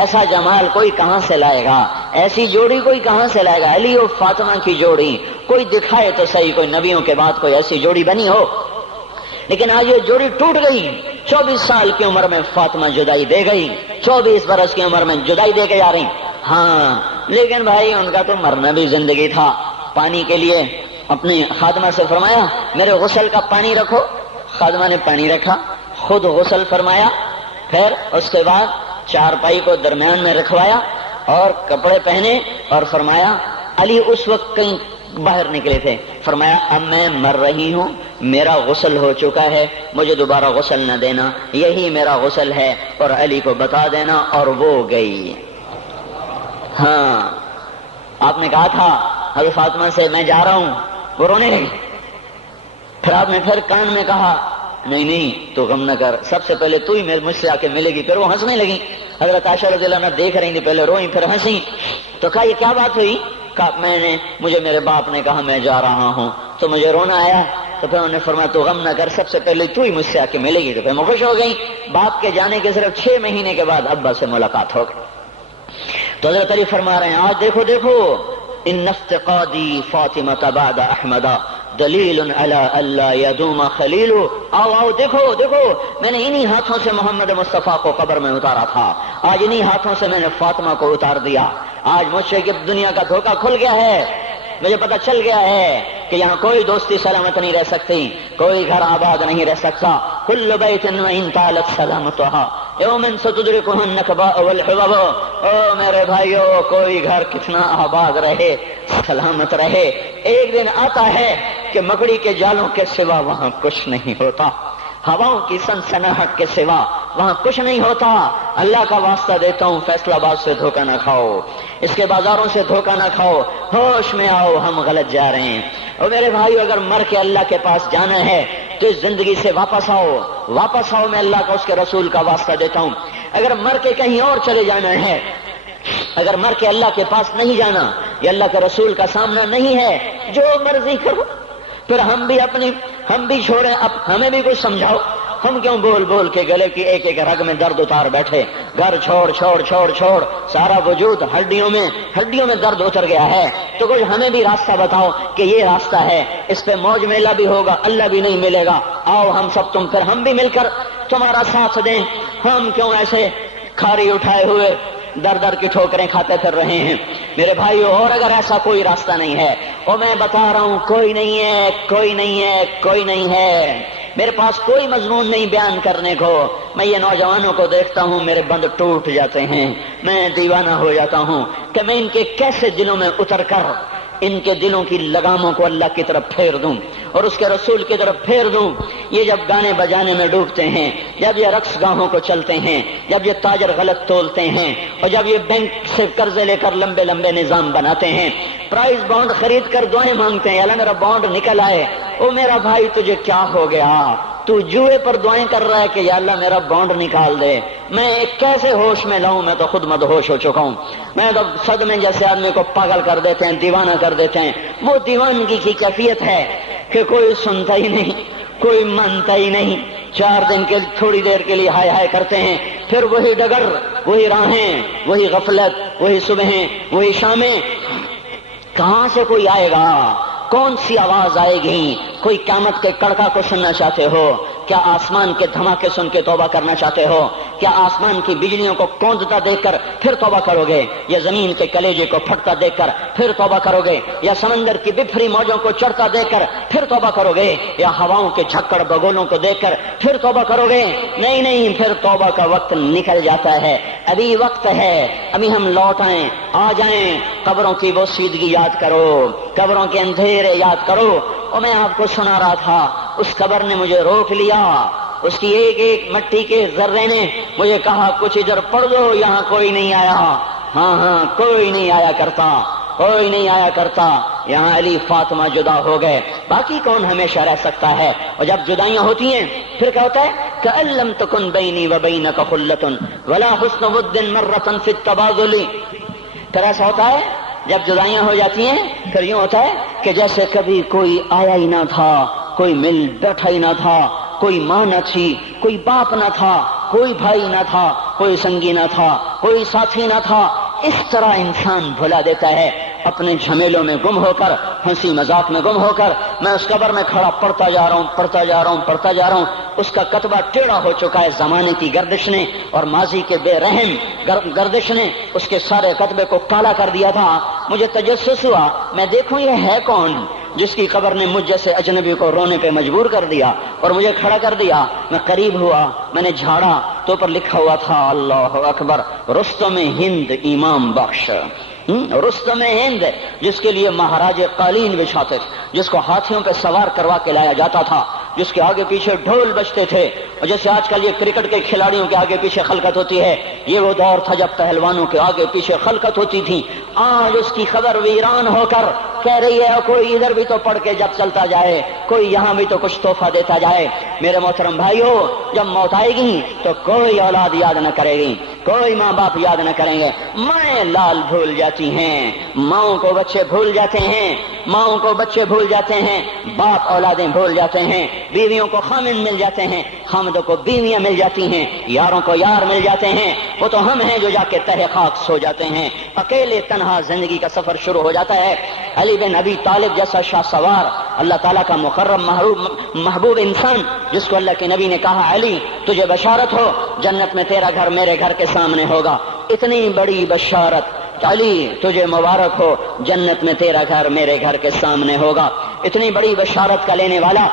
ایسا جمال کوئی کہاں سے لائے گا، ایسی جوڑی کوئی کہاں سے لائے گا۔ علی اور فاطمہ کی جوڑی کوئی دکھائے تو صحیح، کوئی نبیوں کے بعد کوئی ایسی جوڑی بنی ہو، لیکن آج یہ جوڑی ٹوٹ گئی۔ 24 سال کی عمر میں فاطمہ جدائی دے گئی، 24 برس کی عمر میں جدائی دے کے جا رہی۔ ہاں لیکن بھائی ان کا تو مرنا بھی زندگی تھا۔ پانی کے لیے اپنی خادمہ سے فرمایا میرے غسل کا پانی رکھو، خادمہ نے پانی رکھا، خود غسل فرمایا، پھر اس کے بعد چارپائی کو درمیان میں رکھوایا اور کپڑے پہنے اور فرمایا، علی اس وقت کہیں باہر نکلے تھے، فرمایا اب میں مر رہی ہوں، میرا غسل ہو چکا ہے، مجھے دوبارہ غسل نہ دینا، یہی میرا غسل ہے اور علی کو بتا دینا، اور وہ گئی۔ ہاں آپ نے کہا تھا حضرت فاطمہ سے میں جا رہا ہوں، وہ رونے لگی، پھر آپ نے پھر کان میں کہا نہیں نہیں تو غم نہ کر، سب سے پہلے تو ہی مجھ سے آ کے ملے گی۔ پھر وہ ہنسنے لگی، حضرت عائشہ رضی اللہ عنہا دیکھ رہی تھی، پہلے روئیں پھر ہنسی۔ تو کہا یہ کیا بات ہوئی؟ کہا مجھے میرے باپ نے کہا میں جا رہا ہوں تو مجھے رونا آیا، تو پھر انہوں نے فرمایا تو غم نہ کر، سب سے پہلے تو ہی مجھ سے آ کے ملے گی۔ تو پھر میں خوش ہو گئی۔ باپ کے جانے کے صرف 6 مہینے کے بعد ابا سے ملاقات ہو گئی۔ تو حضرت علی فرما رہے ہیں آج دیکھو دیکھو ان افتقادی فاطمہ بعد احمد دلیل علی اللہ یدوم خلیل۔ آؤ آؤ دیکھو دیکھو، میں نے انہی ہاتھوں سے محمد مصطفیٰ کو قبر میں اتارا تھا، آج انہی ہاتھوں سے میں نے فاطمہ کو اتار دیا۔ آج مجھ سے دنیا کا دھوکہ کھل گیا ہے، مجھے پتہ چل گیا ہے کہ یہاں کوئی دوستی سلامت نہیں رہ سکتی، کوئی گھر آباد نہیں رہ سکتا۔ کل بیت وإن طالت سلامتها یوم ستدرکها النکباء والحبب۔ او میرے بھائیو، کوئی گھر کتنا آباد رہے، سلامت رہے، ایک دن آتا ہے کہ مکڑی کے جالوں کے سوا وہاں کچھ نہیں ہوتا، ہواؤں کی سنسناہٹ کے سوا وہاں کچھ نہیں ہوتا۔ اللہ کا واسطہ دیتا ہوں فیصل آباد سے دھوکہ نہ کھاؤ، اس کے بازاروں سے دھوکہ نہ کھاؤ، ہوش میں آؤ، ہم غلط جا رہے ہیں۔ اور میرے بھائیو، اگر مر کے اللہ کے پاس جانا ہے تو اس زندگی سے واپس آؤ، واپس آؤ، میں اللہ کا اس کے رسول کا واسطہ دیتا ہوں۔ اگر مر کے کہیں اور چلے جانا ہے، اگر مر کے اللہ کے پاس نہیں جانا یا اللہ کے رسول کا سامنا نہیں ہے، جو مرضی کرو، پھر ہم بھی چھوڑیں، اب ہمیں بھی کچھ سمجھاؤ۔ ہم کیوں بول بول کے گلے کی ایک ایک رگ میں درد اتار بیٹھے؟ گھر چھوڑ چھوڑ چھوڑ چھوڑ، سارا وجود ہڈیوں میں درد اتر گیا ہے، تو کچھ ہمیں بھی راستہ بتاؤ کہ یہ راستہ ہے، اس پہ موج میلہ بھی ہوگا، اللہ بھی نہیں ملے گا۔ آؤ ہم سب پھر ہم بھی مل کر تمہارا ساتھ دیں۔ ہم کیوں ایسے کھاری اٹھائے ہوئے در در کی ٹھوکریں کھاتے پھر رہے ہیں؟ میرے بھائیو، اور اگر ایسا کوئی راستہ نہیں ہے، اور میں بتا رہا ہوں کوئی نہیں ہے، کوئی نہیں ہے، کوئی نہیں ہے، میرے پاس کوئی مضمون نہیں بیان کرنے کو۔ میں یہ نوجوانوں کو دیکھتا ہوں، میرے بند ٹوٹ جاتے ہیں، میں دیوانہ ہو جاتا ہوں کہ میں ان کے کیسے دلوں میں اتر کر ان کے دلوں کی لگاموں کو اللہ کی طرف پھیر دوں اور اس کے رسول کی طرف پھیر دوں۔ یہ جب گانے بجانے میں ڈوبتے ہیں، جب یہ رقص گاہوں کو چلتے ہیں، جب یہ تاجر غلط تولتے ہیں، اور جب یہ بینک سے قرضے لے کر لمبے لمبے نظام بناتے ہیں، پرائز بانڈ خرید کر دعائیں مانگتے ہیں اللہ میرا بانڈ نکل آئے۔ او میرا بھائی، تجھے کیا ہو گیا؟ تو جوئے پر دعائیں کر رہا ہے کہ یا اللہ میرا بانڈ نکال دے۔ میں کیسے ہوش میں لاؤں؟ میں تو خود مدہوش ہو چکا ہوں۔ میں تو صدمے جیسے آدمی کو پاگل کر دیتے ہیں، دیوانہ کر دیتے ہیں۔ وہ دیوانگی کی کیفیت ہے کہ کوئی سنتا ہی نہیں، کوئی مانتا ہی نہیں، 4 دن کے تھوڑی دیر کے لیے ہائے ہائے کرتے ہیں، پھر وہی ڈگر، وہی راہیں، وہی غفلت، وہی صبحیں، وہی شامیں۔ کہاں سے کوئی آئے گا؟ کون سی آواز آئے گی؟ کوئی قیامت کے کڑکا کو سننا چاہتے ہو؟ کیا آسمان کے دھماکے سن کے توبہ کرنا چاہتے ہو؟ کیا آسمان کی بجلیوں کو کوندتا دیکھ کر پھر توبہ کرو گے؟ یا زمین کے کلیجے کو پھٹتا دیکھ کر پھر توبہ کرو گے؟ یا سمندر کی بفری موجوں کو چڑھتا دیکھ کر پھر توبہ کرو گے؟ یا ہواؤں کے جھکڑ بگولوں کو دیکھ کر پھر توبہ کرو گے؟ نہیں نہیں، پھر توبہ کا وقت نکل جاتا ہے، ابھی وقت ہے، ابھی ہم لوٹ آئیں، آ جائیں۔ قبروں کی وہ سیدگی یاد کرو، قبروں کے اندھیرے یاد کرو۔ اور میں آپ کو سنا رہا تھا، اس قبر نے مجھے روک لیا، اس کی ایک ایک مٹی کے ذرے نے مجھے کہا کچھ ادھر پڑھ دو، یہاں کوئی نہیں آیا۔ ہاں کوئی نہیں آیا کرتا، کوئی نہیں آیا کرتا۔ یہاں علی فاطمہ جدا ہو گئے، باقی کون ہمیشہ رہ سکتا ہے؟ اور جب جدائیاں ہوتی ہیں پھر کیا ہوتا ہے؟ کأن لم تکن بینی وبینک خلۃ ولا حسن ود مرۃ فی التبادل۔ پھر ایسا ہوتا ہے جب جدائیاں ہو جاتی ہیں، پھر یوں ہوتا ہے کہ جیسے کبھی کوئی آیا ہی نہ تھا، کوئی مل بیٹھا ہی نہ تھا، کوئی ماں نہ تھی، کوئی باپ نہ تھا، کوئی بھائی نہ تھا، کوئی سنگی نہ تھا، کوئی ساتھی نہ تھا۔ اس طرح انسان بھلا دیتا ہے، اپنے جھمیلوں میں گم ہو کر، ہنسی مذاق میں گم ہو کر۔ میں اس قبر میں کھڑا پڑھتا جا رہا ہوں، پڑھتا جا رہا ہوں، پڑھتا جا رہا ہوں۔ اس کا کتبہ ٹیڑھا ہو چکا ہے، زمانے کی گردش نے اور ماضی کے بے رحم گردش نے اس کے سارے کتبے کو کالا کر دیا تھا۔ مجھے تجسس ہوا، میں دیکھوں یہ ہے کون جس کی قبر نے مجھ جیسے اجنبی کو رونے پہ مجبور کر دیا اور مجھے کھڑا کر دیا۔ میں قریب ہوا، میں نے جھاڑا تو اوپر لکھا ہوا تھا اللہ اکبر، رستم ہند امام بخش۔ رستم ہند، جس کے لیے مہاراج قالین بچھاتے تھے، جس کو ہاتھیوں پہ سوار کروا کے لایا جاتا تھا، جس کے آگے پیچھے ڈھول بجتے تھے، اور جیسے آج کل یہ کرکٹ کے کھلاڑیوں کے آگے پیچھے خلقت ہوتی ہے، یہ وہ دور تھا جب پہلوانوں کے آگے پیچھے خلقت ہوتی تھی۔ آج اس کی خبر ویران ہو کر کہہ رہی ہے کوئی ادھر بھی تو پڑھ کے جب چلتا جائے، کوئی یہاں بھی تو کچھ تحفہ دیتا جائے۔ میرے محترم بھائیو، جب موت آئے گی تو کوئی اولاد یاد نہ کرے گی، کوئی ماں باپ یاد نہ کریں گے، مائیں لال بھول جاتی ہیں، ماؤں کو بچے بھول جاتے ہیں، ماؤں کو بچے بھول جاتے ہیں، باپ اولادیں بھول جاتے ہیں، بیویوں کو خامند مل جاتے ہیں، خامدوں کو بیویاں مل جاتی ہیں، یاروں کو یار مل جاتے ہیں، وہ تو ہم ہیں جو جا کے تہہ خاک سو جاتے ہیں، اکیلے تنہا زندگی کا سفر شروع ہو جاتا ہے۔ علی بن ابی طالب جیسا شاہ سوار، اللہ تعالیٰ کا مقرب محبوب انسان، جس کو اللہ کے نبی نے کہا علی تجھے بشارت ہو، جنت میں تیرا گھر میرے گھر کے سامنے ہوگا، اتنی بڑی بشارت، علی تجھے مبارک ہو، جنت میں تیرا گھر میرے گھر کے سامنے ہوگا، اتنی بڑی بشارت کا لینے والا،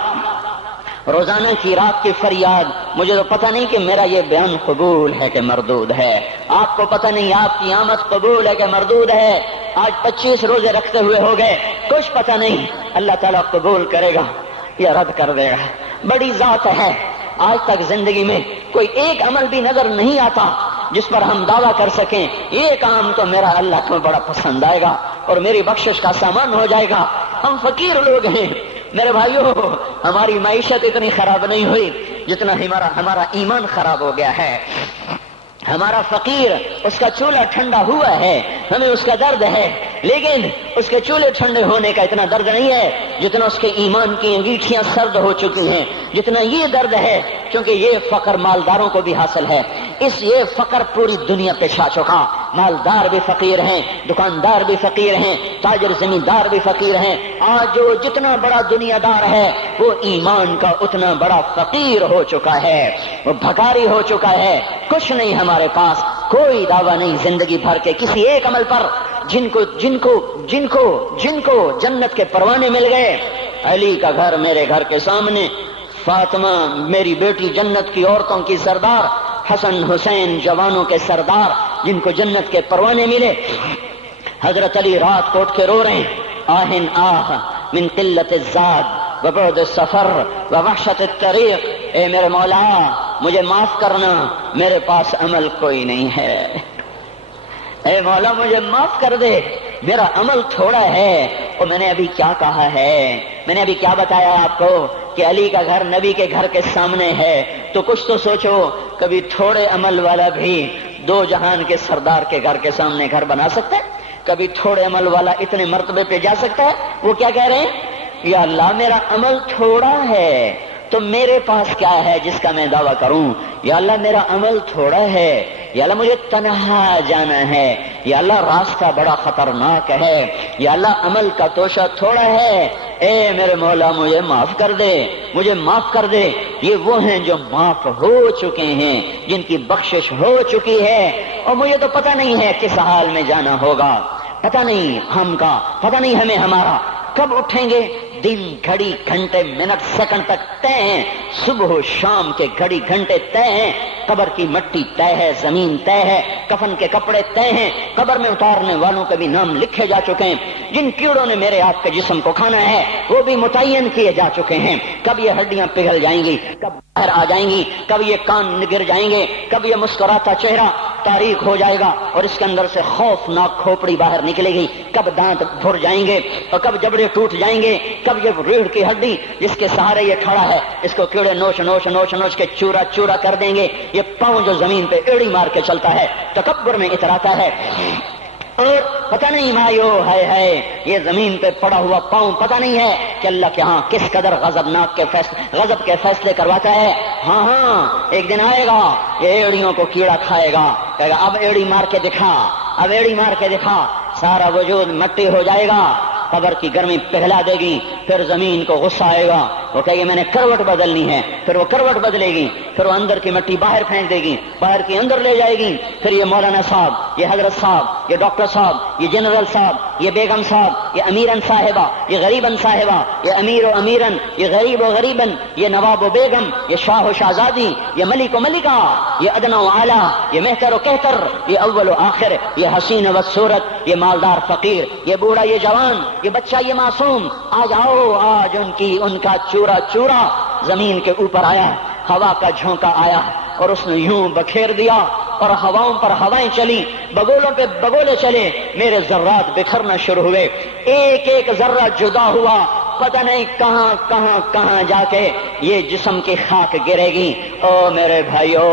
روزانہ کی رات کی فریاد، مجھے تو پتہ نہیں کہ میرا یہ بیان قبول ہے کہ مردود ہے، آپ کو پتہ نہیں آپ کی آمد قبول ہے کہ مردود ہے، آج 25 روزے رکھتے ہوئے ہو گئے، کچھ پتہ نہیں، اللہ تعالیٰ قبول کرے گا یا رد کر دے گا، بڑی ذات ہے۔ آج تک زندگی میں کوئی ایک عمل بھی نظر نہیں آتا جس پر ہم دعویٰ کر سکیں یہ کام تو میرا اللہ کو بڑا پسند آئے گا اور میری بخشش کا سامان ہو جائے گا۔ ہم فقیر لوگ ہیں میرے بھائیو، ہماری معیشت اتنی خراب نہیں ہوئی جتنا ہمارا ایمان خراب ہو گیا ہے۔ ہمارا فقیر، اس کا چولہا ٹھنڈا ہوا ہے، ہمیں اس کا درد ہے، لیکن اس کے چولہے ٹھنڈے ہونے کا اتنا درد نہیں ہے جتنا اس کے ایمان کی انگیٹھیاں سرد ہو چکی ہیں، جتنا یہ درد ہے، کیونکہ یہ فقر مالداروں کو بھی حاصل ہے، یہ فقر پوری دنیا پہ چھا چکا، مالدار بھی فقیر ہیں، دکاندار بھی فقیر ہیں، تاجر زمیندار بھی فقیر ہیں، آج جو جتنا بڑا دنیا دار ہے وہ ایمان کا اتنا بڑا فقیر ہو چکا ہے، وہ بھکاری ہو چکا ہے، کچھ نہیں ہمارے پاس، کوئی دعویٰ نہیں زندگی بھر کے کسی ایک عمل پر، جن کو جنت کے پروانے مل گئے۔ علی کا گھر میرے گھر کے سامنے، فاطمہ میری بیٹی جنت کی عورتوں کی سردار، حسن حسین جوانوں کے سردار جن کو جنت کے پروانے ملے۔ حضرت علی رات کو اٹھ کے رو رہے ہیں، آہن آہ من قلت الزاد وبعد السفر ووحشت الطریق، اے میرے مولا مجھے معاف کرنا، میرے پاس عمل کوئی نہیں ہے، اے مولا مجھے معاف کر دے، میرا عمل تھوڑا ہے۔ اور میں نے ابھی کیا کہا ہے، میں نے ابھی کیا بتایا آپ کو کہ علی کا گھر نبی کے گھر کے سامنے ہے، تو کچھ تو سوچو، کبھی تھوڑے عمل والا بھی دو جہان کے سردار کے گھر کے سامنے گھر بنا سکتا ہے؟ کبھی تھوڑے عمل والا اتنے مرتبے پہ جا سکتا ہے؟ وہ کیا کہہ رہے ہیں، یا اللہ میرا عمل تھوڑا ہے تو میرے پاس کیا ہے جس کا میں دعویٰ کروں، یا اللہ میرا عمل تھوڑا ہے، یا اللہ مجھے تنہا جانا ہے، یا اللہ راستہ بڑا خطرناک ہے، یا اللہ عمل کا توشہ تھوڑا ہے، اے میرے مولا مجھے معاف کر دے، مجھے معاف کر دے۔ یہ وہ ہیں جو معاف ہو چکے ہیں، جن کی بخشش ہو چکی ہے، اور مجھے تو پتہ نہیں ہے کس حال میں جانا ہوگا، پتہ نہیں ہم کا، پتہ نہیں ہمیں ہمارا کب اٹھیں گے، دن گھڑی گھنٹے منٹ سیکنڈ تک طے ہیں، صبح و شام کے گھڑی گھنٹے طے ہیں، قبر کی مٹی طے ہے، زمین طے ہے، کفن کے کپڑے طے ہیں، قبر میں اتارنے والوں کے بھی نام لکھے جا چکے ہیں، جن کیڑوں نے میرے آپ کے جسم کو کھانا ہے وہ بھی متعین کیے جا چکے ہیں، کب یہ ہڈیاں پگھل جائیں گی، کب باہر آ جائیں گی، کب یہ کان گر جائیں گے، کب یہ مسکراتا چہرہ تاریک ہو جائے گا اور اس کے اندر سے خوفناک کھوپڑی باہر نکلے گی، کب دانت بھر جائیں گے اور کب جبڑے ٹوٹ جائیں گے، کب یہ ریڑھ کی ہڈی جس کے سہارے یہ کھڑا ہے اس کو کیڑے نوچ نوچ نوچ نوچ کے چورا چورا کر دیں گے، یہ پاؤں جو زمین پہ ایڑی مار کے چلتا ہے تکبر میں اتراتا ہے، اور پتہ نہیں مایو ہے یہ زمین پہ پڑا ہوا پاؤں پتہ نہیں ہے کہ اللہ کے ہاں کس قدر غضب کے فیصلے کرواتا ہے۔ ہاں ایک دن آئے گا یہ ایڑیوں کو کیڑا کھائے گا، کہے گا اب ایڑی مار کے دکھا، اب ایڑی مار کے دکھا، سارا وجود مٹی ہو جائے گا، قبر کی گرمی پگھلا دے گی، پھر زمین کو غصہ آئے گا، وہ کہے گی میں نے کروٹ بدلنی ہے، پھر وہ کروٹ بدلے گی، پھر وہ اندر کی مٹی باہر پھینک دے گی، باہر کی اندر لے جائے گی، پھر یہ مولانا صاحب، یہ حضرت صاحب، یہ ڈاکٹر صاحب، یہ جنرل صاحب، یہ بیگم صاحب، یہ امیرن صاحبہ، یہ غریبن صاحبہ، یہ امیر و امیرن، یہ غریب و غریبن، یہ نواب و بیگم، یہ شاہ و شہزادی، یہ ملک و ملکہ، یہ ادنا و اعلیٰ، یہ مہتر و کہتر، یہ اول و آخر، یہ حسین و صورت، یہ مالدار فقیر، یہ بوڑھا یہ جوان، یہ بچہ یہ معصوم، آج آؤ، آج ان کا چورا چورا زمین کے اوپر آیا، ہوا کا جھونکا آیا اور اس نے یوں بکھیر دیا اور ہواؤں پر ہوائیں چلی، بگولوں پہ بگولے چلے، میرے ذرات بکھرنا شروع ہوئے، ایک ایک ذرہ جدا ہوا، پتہ نہیں کہاں کہاں کہاں جا کے یہ جسم کی خاک گرے گی۔ او میرے بھائیو،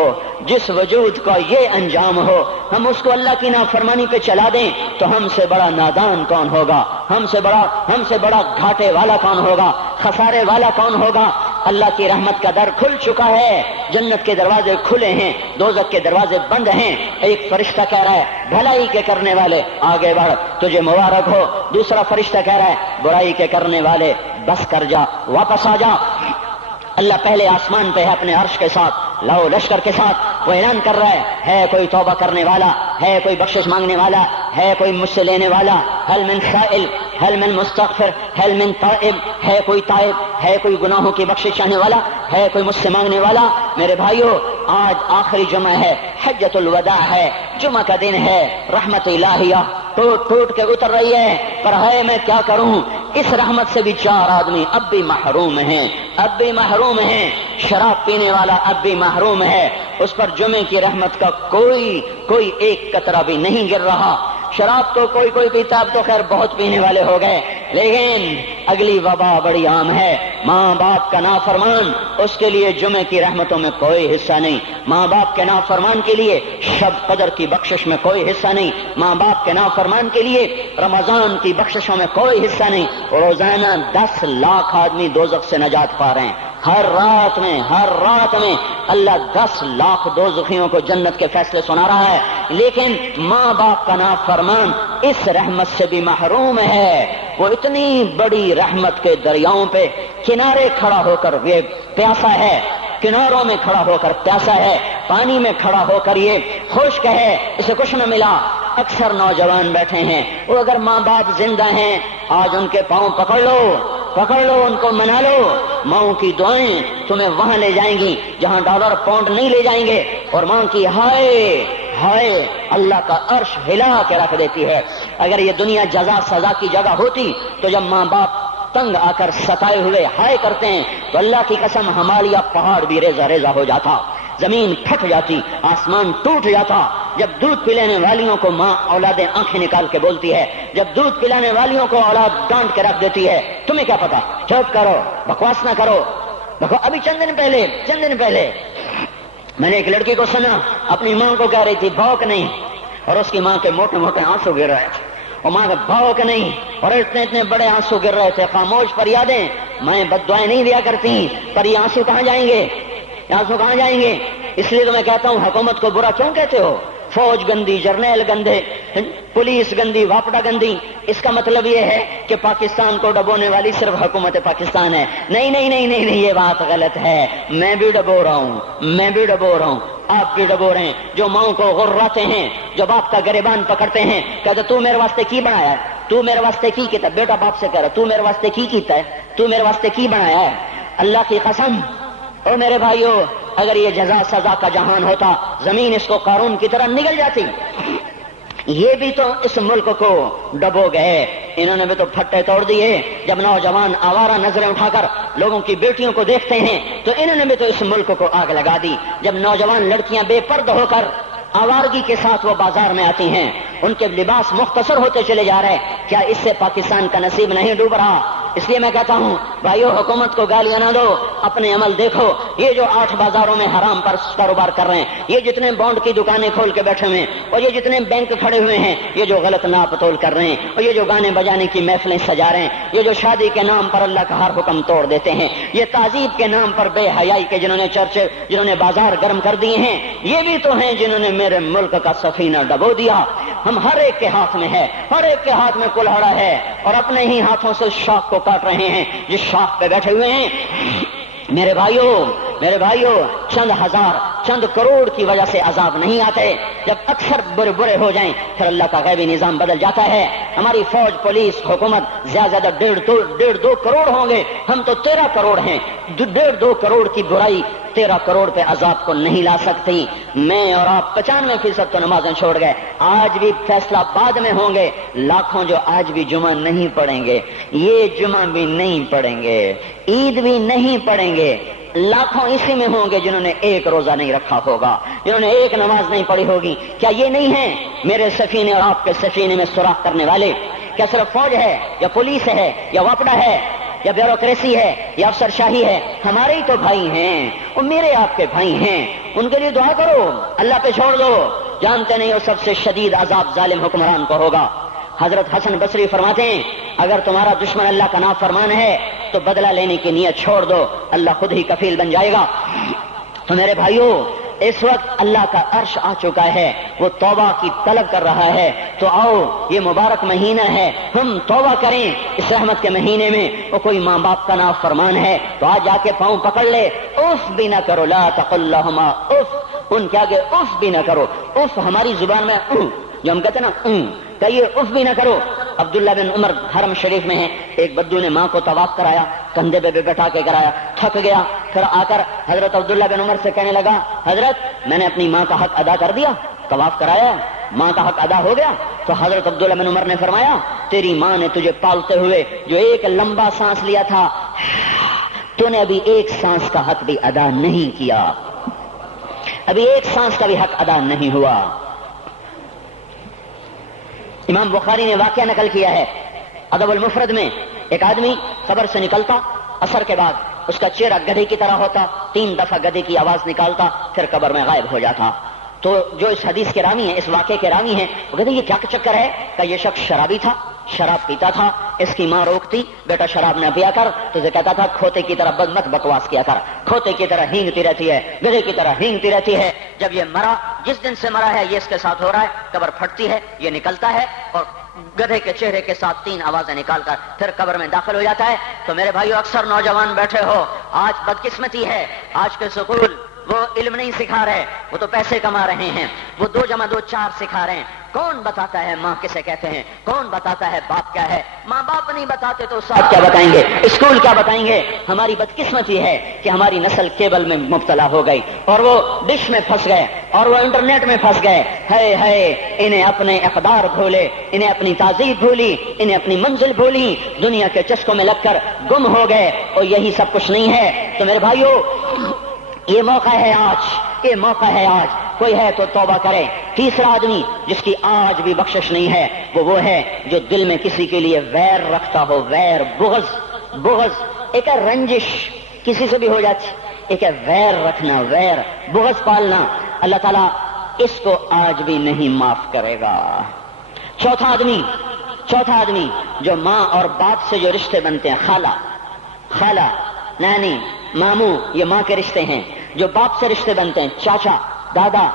جس وجود کا یہ انجام ہو، ہم اس کو اللہ کی نافرمانی پہ چلا دیں تو ہم سے بڑا نادان کون ہوگا، ہم سے بڑا گھاٹے والا کون ہوگا، خسارے والا کون ہوگا۔ اللہ کی رحمت کا در کھل چکا ہے، جنت کے دروازے کھلے ہیں، دوزخ کے دروازے بند ہیں۔ ایک فرشتہ کہہ رہا ہے بھلائی کے کرنے والے آگے بڑھ، تجھے مبارک ہو۔ دوسرا فرشتہ کہہ رہا ہے برائی کے کرنے والے بس کر جا، واپس آ جا۔ اللہ پہلے آسمان پہ ہے اپنے عرش کے ساتھ، لو لشکر کے ساتھ، وہ اعلان کر رہا ہے کوئی توبہ کرنے والا، ہے کوئی بخشش مانگنے والا، ہے کوئی مجھ سے لینے والا، هل من سائل، هل من مستغفر، هل من تائب، ہے کوئی تائب، ہے کوئی گناہوں کی بخشش چاہنے والا، ہے کوئی مجھ سے مانگنے والا۔ میرے بھائیو، آج آخری جمعہ ہے، حجۃ الوداع ہے، جمعہ کا دن ہے، رحمت الہیہ ٹوٹ ٹوٹ کے اتر رہی ہے، پر ہے میں کیا کروں، اس رحمت سے بھی 4 آدمی اب بھی محروم ہیں، اب بھی محروم ہیں۔ شراب پینے والا اب بھی محروم ہے، اس پر جمعے کی رحمت کا کوئی ایک قطرہ بھی نہیں گر رہا۔ شراب تو کوئی پیتا، اب تو خیر بہت پینے والے ہو گئے، لیکن اگلی وبا بڑی عام ہے، ماں باپ کا نافرمان، اس کے لیے جمعے کی رحمتوں میں کوئی حصہ نہیں، ماں باپ کے نافرمان کے لیے شب قدر کی بخشش میں کوئی حصہ نہیں، ماں باپ کے نافرمان کے لیے رمضان کی بخششوں میں کوئی حصہ نہیں۔ روزانہ 10 لاکھ آدمی دوزخ سے نجات پا رہے ہیں، ہر رات میں اللہ 10 لاکھ دوزخیوں کو جنت کے فیصلے سنا رہا ہے، لیکن ماں باپ کا نافرمان اس رحمت سے بھی محروم ہے۔ وہ اتنی بڑی رحمت کے دریاؤں پہ کنارے کھڑا ہو کر یہ پیاسا ہے، کناروں میں کھڑا ہو کر پیاسا ہے، پانی میں کھڑا ہو کر یہ خشک ہے، اسے کچھ نہ ملا۔ اکثر نوجوان بیٹھے ہیں، وہ اگر ماں باپ زندہ ہیں آج ان کے پاؤں پکڑ لو، ان کو منا لو، ماں کی دعائیں تمہیں وہاں لے جائیں گی جہاں ڈالر پاؤنڈ نہیں لے جائیں گے، اور ماں کی ہائے اللہ کا عرش ہلا کے رکھ دیتی ہے۔ اگر یہ دنیا جزا سزا کی جگہ ہوتی تو جب ماں باپ تنگ آ کر ستائے ہوئے ہائے کرتے ہیں تو اللہ کی قسم ہمالیہ پہاڑ بھی ریزہ ریزہ ہو جاتا، زمین پھٹ جاتی، آسمان ٹوٹ جاتا۔ جب دودھ پلانے والیوں کو ماں اولادیں آنکھیں نکال کے بولتی ہے، جب دودھ پلانے والیوں کو اولاد ڈانٹ کے رکھ دیتی ہے، تمہیں کیا پتا، چپ کرو، بکواس نہ کرو۔ دیکھو ابھی چند دن پہلے میں نے ایک لڑکی کو سنا، اپنی ماں کو کہہ رہی تھی بھوک نہیں، اور اس کی ماں کے موٹے موٹے آنسو گر رہے تھے، اور ماں کا بھوک نہیں، اور اتنے بڑے آنسو گر رہے تھے۔ خاموش فریادیں، میں بد دعائیں نہیں دیا کرتی، پر یہ آنسو کہاں جائیں گے؟ اس لیے تو میں کہتا ہوں حکومت کو برا کیوں کہتے ہو؟ فوج گندی، جرنیل گندے، پولیس گندی، واپڈا گندی، اس کا مطلب یہ ہے کہ پاکستان کو ڈبونے والی صرف حکومت پاکستان ہے۔ نہیں، یہ بات غلط ہے، میں بھی ڈبو رہا ہوں، آپ بھی ڈبو رہے ہیں۔ جو ماں کو غراتے ہیں، جو باپ کا گریبان پکڑتے ہیں، کہتے تو میرے واسطے کی بنایا ہے، تو میرے واسطے کی کیتا ہے، بیٹا باپ سے کہہ رہا تو میرے واسطے کی کیتا ہے، تو میرے واسطے کی بنایا ہے۔ اللہ کی قسم، اور میرے بھائیو، اگر یہ جزا سزا کا جہان ہوتا زمین اس کو قارون کی طرح نگل جاتی۔ یہ بھی تو اس ملک کو ڈبو گئے، انہوں نے بھی تو پھٹے توڑ دیے۔ جب نوجوان آوارہ نظریں اٹھا کر لوگوں کی بیٹیوں کو دیکھتے ہیں تو انہوں نے بھی تو اس ملک کو آگ لگا دی۔ جب نوجوان لڑکیاں بے پردہ ہو کر آوارگی کے ساتھ وہ بازار میں آتی ہیں، ان کے لباس مختصر ہوتے چلے جا رہے، کیا اس سے پاکستان کا نصیب نہیں ڈوب رہا؟ اس لیے میں کہتا ہوں بھائیو، حکومت کو گالیاں نہ دو، اپنے عمل دیکھو۔ یہ جو 8 بازاروں میں حرام پر کاروبار کر رہے ہیں، یہ جتنے بانڈ کی دکانیں کھول کے بیٹھے ہوئے ہیں، اور یہ جتنے بینک کھڑے ہوئے ہیں، یہ جو غلط ناپ تول کر رہے ہیں، اور یہ جو گانے بجانے کی محفلیں سجا رہے ہیں، یہ جو شادی کے نام پر اللہ کا ہر حکم توڑ دیتے ہیں، یہ تعذیب کے نام پر بے حیائی کے جنہوں نے بازار گرم کر دیے ہیں، یہ بھی تو ہیں جنہوں نے میرے ملک کا سفینہ ڈبو دیا۔ ہم ہر ایک کے ہاتھ میں ہے، ہر ایک کے ہاتھ میں کلہاڑا ہے، اور اپنے ہی ہاتھوں سے شاخ کو کاٹ رہے ہیں جس شاخ پہ بیٹھے ہوئے ہیں۔ میرے بھائیو، چند ہزار، چند کروڑ کی وجہ سے عذاب نہیں آتے، جب اکثر برے ہو جائیں پھر اللہ کا غیبی نظام بدل جاتا ہے۔ ہماری فوج، پولیس، حکومت زیادہ 1.5-2 کروڑ ہوں گے، ہم تو 13 کروڑ ہیں۔ 1.5-2 کروڑ کی برائی 13 کروڑ پہ عذاب کو نہیں لا سکتی۔ میں اور آپ 95% تو نمازیں چھوڑ گئے، آج بھی فیصلہ بعد میں ہوں گے۔ لاکھوں جو آج بھی جمعہ نہیں پڑھیں گے، یہ جمعہ بھی نہیں پڑھیں گے، عید بھی نہیں پڑھیں گے، لاکھوں اسی میں ہوں گے جنہوں نے ایک روزہ نہیں رکھا ہوگا، جنہوں نے ایک نماز نہیں پڑھی ہوگی۔ کیا یہ نہیں ہے میرے سفینے اور آپ کے سفینے میں سوراخ کرنے والے؟ کیا صرف فوج ہے یا پولیس ہے یا واپڈا ہے؟ یا بیوروکریسی ہے یا افسر شاہی ہے، ہمارے ہی تو بھائی ہیں، وہ میرے آپ کے بھائی ہیں، ان کے لیے دعا کرو، اللہ پہ چھوڑ دو، جانتے نہیں وہ سب سے شدید عذاب ظالم حکمران کو ہوگا۔ حضرت حسن بصری فرماتے ہیں اگر تمہارا دشمن اللہ کا نافرمان ہے تو بدلہ لینے کی نیت چھوڑ دو، اللہ خود ہی کفیل بن جائے گا۔ تو میرے بھائیوں، اس وقت اللہ کا عرش آ چکا ہے، وہ توبہ کی طلب کر رہا ہے، تو آؤ یہ مبارک مہینہ ہے، ہم توبہ کریں اس رحمت کے مہینے میں۔ وہ کوئی ماں باپ کا نافرمان ہے تو آج جا کے پاؤں پکڑ لے، اف بھی نہ کرو، لا تقل لہما اف، ان کے آگے اف بھی نہ کرو۔ اف ہماری زبان میں جو ہم کہتے ہیں نا کہیے، اف بھی نہ کرو۔ عبداللہ بن عمر حرم شریف میں ہیں، ایک بدو نے ماں کو طواف کرایا، کندھے پہ بٹھا کے کرایا، تھک گیا، پھر آ کر حضرت عبداللہ بن عمر سے کہنے لگا حضرت میں نے اپنی ماں کا حق ادا کر دیا، طواف کرایا، ماں کا حق ادا ہو گیا؟ تو حضرت عبداللہ بن عمر نے فرمایا تیری ماں نے تجھے پالتے ہوئے جو ایک لمبا سانس لیا تھا، تو نے ابھی ایک سانس کا حق بھی ادا نہیں کیا، ابھی ایک سانس کا بھی حق ادا نہیں ہوا۔ امام بخاری نے واقعہ نقل کیا ہے ادب المفرد میں، ایک آدمی قبر سے نکلتا، عصر کے بعد اس کا چہرہ گدھے کی طرح ہوتا، 3 دفعہ گدھے کی آواز نکالتا، پھر قبر میں غائب ہو جاتا۔ تو جو اس حدیث کے راوی ہیں، اس واقعے کے راوی ہیں، وہ کہتے ہیں یہ کیا چکر ہے کہ یہ شخص شرابی تھا، شراب پیتا تھا، اس کی ماں روکتی بیٹا شراب نہ پیا کر، تو یہ کہتا تھا کھوتے کی طرح مت بکواس کیا کر، کھوتے کی طرح ہینگتی رہتی ہے، گدھے کی طرح ہینگتی رہتی ہے۔ جب یہ مرا، جس دن سے مرا ہے یہ اس کے ساتھ ہو رہا ہے، قبر پھٹتی ہے، یہ نکلتا ہے اور گدھے کے چہرے کے ساتھ 3 آوازیں نکال کر پھر قبر میں داخل ہو جاتا ہے۔ تو میرے بھائیو، اکثر نوجوان بیٹھے ہو، آج بدقسمتی ہے، آج کے سکول وہ علم نہیں سکھا رہے، وہ تو پیسے کما رہے ہیں، وہ 2 + 2 = 4 سکھا رہے ہیں۔ کون بتاتا ہے ماں کسے کہتے ہیں، کون بتاتا ہے باپ کیا ہے؟ ماں باپ نہیں بتاتے تو استاد کیا بتائیں گے، اسکول کیا بتائیں گے؟ ہماری بدقسمتی ہے کہ ہماری نسل کیبل میں مبتلا ہو گئی اور وہ ڈش میں پھنس گئے اور وہ انٹرنیٹ میں پھنس گئے۔ ہے انہیں اپنے اقدار بھولے، انہیں اپنی تہذیب بھولی، انہیں اپنی منزل بھولی، دنیا کے چسکوں میں لگ کر گم ہو گئے، اور یہی سب کچھ نہیں ہے۔ تو میرے بھائیو، یہ موقع ہے آج، یہ موقع ہے آج، کوئی ہے تو توبہ کرے۔ تیسرا آدمی جس کی آج بھی بخشش نہیں ہے وہ ہے جو دل میں کسی کے لیے ویر رکھتا ہو، ویر، بغض، ایک ہے رنجش، کسی سے بھی ہو جاتی، ایک ہے ویر رکھنا، ویر، بغض پالنا، اللہ تعالیٰ اس کو آج بھی نہیں معاف کرے گا۔ چوتھا آدمی جو ماں اور باپ سے جو رشتے بنتے ہیں، خالہ، نانی، ماموں، یہ ماں کے رشتے ہیں۔ جو باپ سے رشتے بنتے ہیں، چاچا، دادا،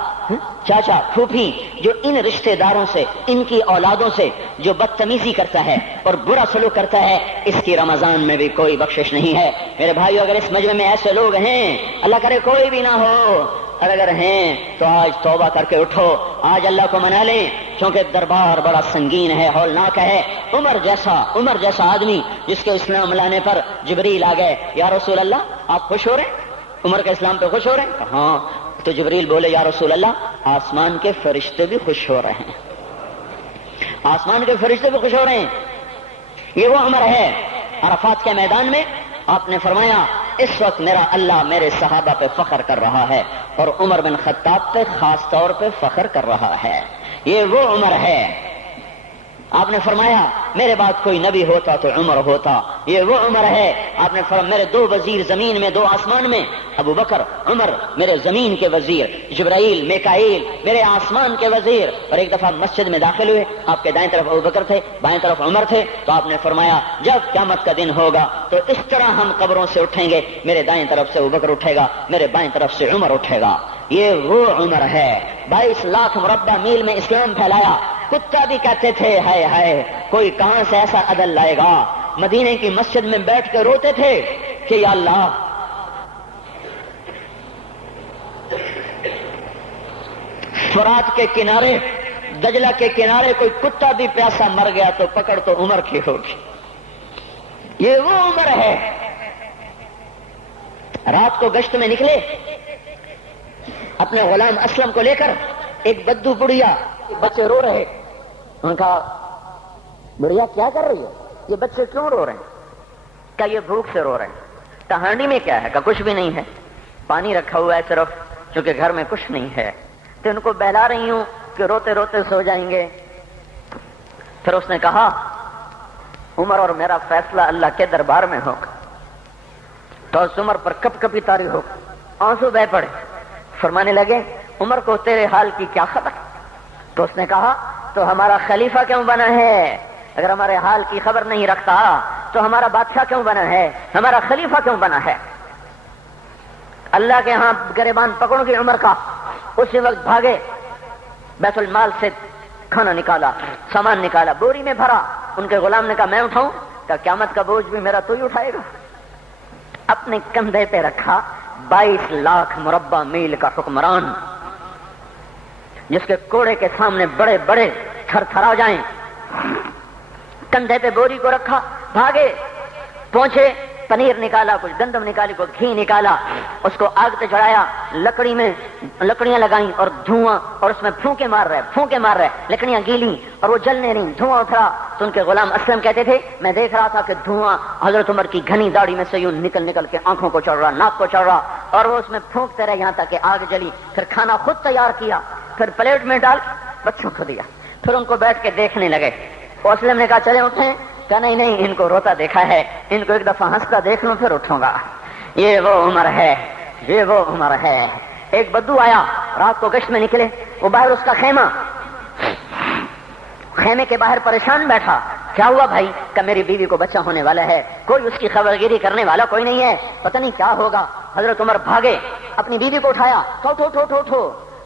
چاچا، پھوپھی، جو ان رشتے داروں سے، ان کی اولادوں سے جو بدتمیزی کرتا ہے اور برا سلوک کرتا ہے، اس کی رمضان میں بھی کوئی بخشش نہیں ہے۔ میرے بھائیو، اگر اس مجمع میں ایسے لوگ ہیں، اللہ کرے کوئی بھی نہ ہو، اور اگر ہیں تو آج توبہ کر کے اٹھو، آج اللہ کو منا لیں، کیونکہ دربار بڑا سنگین ہے، ہولناک ہے۔ عمر جیسا آدمی جس کے اسلام لانے پر جبریل آ گئے، یا رسول اللہ آپ خوش ہو رہے ہیں؟ عمر کے اسلام پہ خوش ہو رہے ہیں؟ ہاں۔ تو جبریل بولے یا رسول اللہ آسمان کے فرشتے بھی خوش ہو رہے ہیں، آسمان کے فرشتے بھی خوش ہو رہے ہیں۔ یہ وہ عمر ہے۔ عرفات کے میدان میں آپ نے فرمایا اس وقت میرا اللہ میرے صحابہ پہ فخر کر رہا ہے، اور عمر بن خطاب پہ خاص طور پہ فخر کر رہا ہے۔ یہ وہ عمر ہے۔ آپ نے فرمایا میرے بعد کوئی نبی ہوتا تو عمر ہوتا، یہ وہ عمر ہے۔ آپ نے فرمایا میرے 2 وزیر زمین میں، 2 آسمان میں، ابو بکر، عمر میرے زمین کے وزیر، جبرائیل، میکائیل میرے آسمان کے وزیر۔ اور ایک دفعہ مسجد میں داخل ہوئے، آپ کے دائیں طرف ابو بکر تھے، بائیں طرف عمر تھے، تو آپ نے فرمایا جب قیامت کا دن ہوگا تو اس طرح ہم قبروں سے اٹھیں گے، میرے دائیں طرف سے ابو بکر اٹھے گا، میرے بائیں طرف سے عمر اٹھے گا۔ یہ وہ عمر ہے۔ 22 لاکھ مربع میل میں اسلام پھیلایا، کتا بھی کہتے تھے ہائے کوئی کہاں سے ایسا عدل لائے گا۔ مدینے کی مسجد میں بیٹھ کے روتے تھے کہ یا اللہ فرات کے کنارے، دجلہ کے کنارے کوئی کتا بھی پیاسا مر گیا تو پکڑ تو عمر کی ہوگی۔ یہ وہ عمر ہے۔ رات کو گشت میں نکلے اپنے غلام اسلم کو لے کر، ایک بدو بڑھیا، بچے رو رہے، انہوں نے کہا بڑھیا کیا کر رہی ہے، یہ بچے کیوں رو رہے ہیں؟ کہا یہ بھوک سے رو رہے ہیں۔ کہانی میں کیا ہے؟ کہا کچھ بھی نہیں ہے، پانی رکھا ہوا ہے صرف، چونکہ گھر میں کچھ نہیں ہے، تو ان کو بہلا رہی ہوں کہ روتے روتے سو جائیں گے۔ پھر اس نے کہا عمر اور میرا فیصلہ اللہ کے دربار میں ہوگا۔ تو اس عمر پر کپ کپی طاری ہو آنسو بہ پڑے، فرمانے لگے عمر کو تیرے حال کی کیا خبر؟ تو اس نے کہا تو ہمارا خلیفہ کیوں بنا ہے؟ اگر ہمارے حال کی خبر نہیں رکھتا تو ہمارا بادشاہ کیوں بنا ہے؟ ہمارا خلیفہ کیوں بنا ہے؟ اللہ کے ہاں گریبان پکڑ کے عمر کا اسی وقت بھاگے، بیت المال سے کھانا نکالا، سامان نکالا، بوری میں بھرا۔ ان کے غلام نے کہا میں اٹھاؤں؟ کہ قیامت کا بوجھ بھی میرا تو ہی اٹھائے گا۔ اپنے کندھے پہ رکھا 22 لاکھ مربع میل کا حکمران، جس کے کوڑے کے سامنے بڑے بڑے تھر تھرا جائیں، کندھے پہ بوری کو رکھا، بھاگے، پہنچے، پنیر نکالا، کچھ گندم نکالی، کچھ گھی نکالا، اس کو آگ پہ چڑھایا، لکڑی میں لکڑیاں لگائیں اور دھواں، اور اس میں پھونکے مار رہے، لکڑیاں گیلی اور وہ جلنے رہیں، دھواں اٹھا۔ تو ان کے غلام اسلم کہتے تھے میں دیکھ رہا تھا کہ دھواں حضرت عمر کی گھنی داڑھی میں سے یوں نکل نکل کے آنکھوں کو چڑھ رہا، ناک کو چڑھ رہا، اور وہ اس میں پھونکتے رہے یہاں تک کہ آگ جلی۔ پھر کھانا خود تیار کیا، پھر پلیٹ میں ڈال بچوں کو دیا، پھر ان کو بیٹھ کے دیکھنے لگے۔ اسلم نے کہا چلے اٹھیں؟ کہ نہیں، ان کو روتا دیکھا ہے، ان کو ایک دفعہ ہنستا دیکھ لوں پھر اٹھوں گا۔ یہ وہ عمر ہے، یہ وہ عمر ہے۔ ایک بدو آیا، رات کو گشت میں نکلے، وہ باہر اس کا خیمے کے باہر پریشان بیٹھا۔ کیا ہوا بھائی؟ کہ میری بیوی کو بچہ ہونے والا ہے، کوئی اس کی خبرگیری کرنے والا کوئی نہیں ہے، پتہ نہیں کیا ہوگا۔ حضرت عمر بھاگے، اپنی بیوی کو اٹھایا،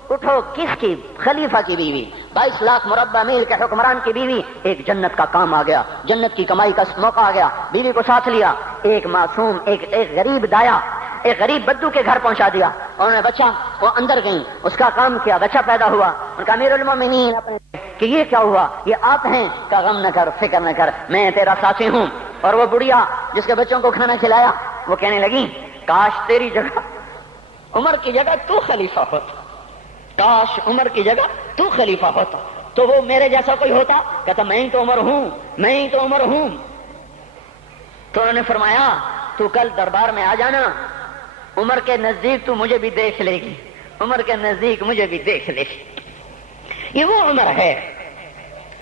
اٹھو، کس کی؟ خلیفہ کی بیوی، 22 لاکھ مربع میل کے حکمران کی بیوی۔ ایک جنت کا کام آ گیا، جنت کی کمائی کا موقع آ گیا، بیوی کو ساتھ لیا، ایک معصوم ایک غریب دایا، ایک غریب بدو کے گھر پہنچا دیا۔ انہوں نے بچہ، وہ اندر گئیں، اس کا کام کیا، بچہ پیدا ہوا۔ ان کا امیر المومنین کہ یہ کیا ہوا؟ یہ آپ ہیں؟ کا غم نہ کر، فکر نہ کر، میں تیرا ساتھی ہوں۔ اور وہ بڑھیا جس کے بچوں کو کھانا کھلایا، وہ کہنے لگی کاش تیری جگہ عمر کی جگہ تو خلیفہ ہوتا، کاش عمر کی جگہ تو خلیفہ ہوتا تو وہ میرے جیسا کوئی ہوتا۔ کہتا میں ہی تو عمر ہوں۔ تو انہوں نے فرمایا تو کل دربار میں آ جانا، عمر کے نزدیک تو مجھے بھی دیکھ لے گی، عمر کے نزدیک مجھے بھی دیکھ لے گی۔ یہ وہ عمر ہے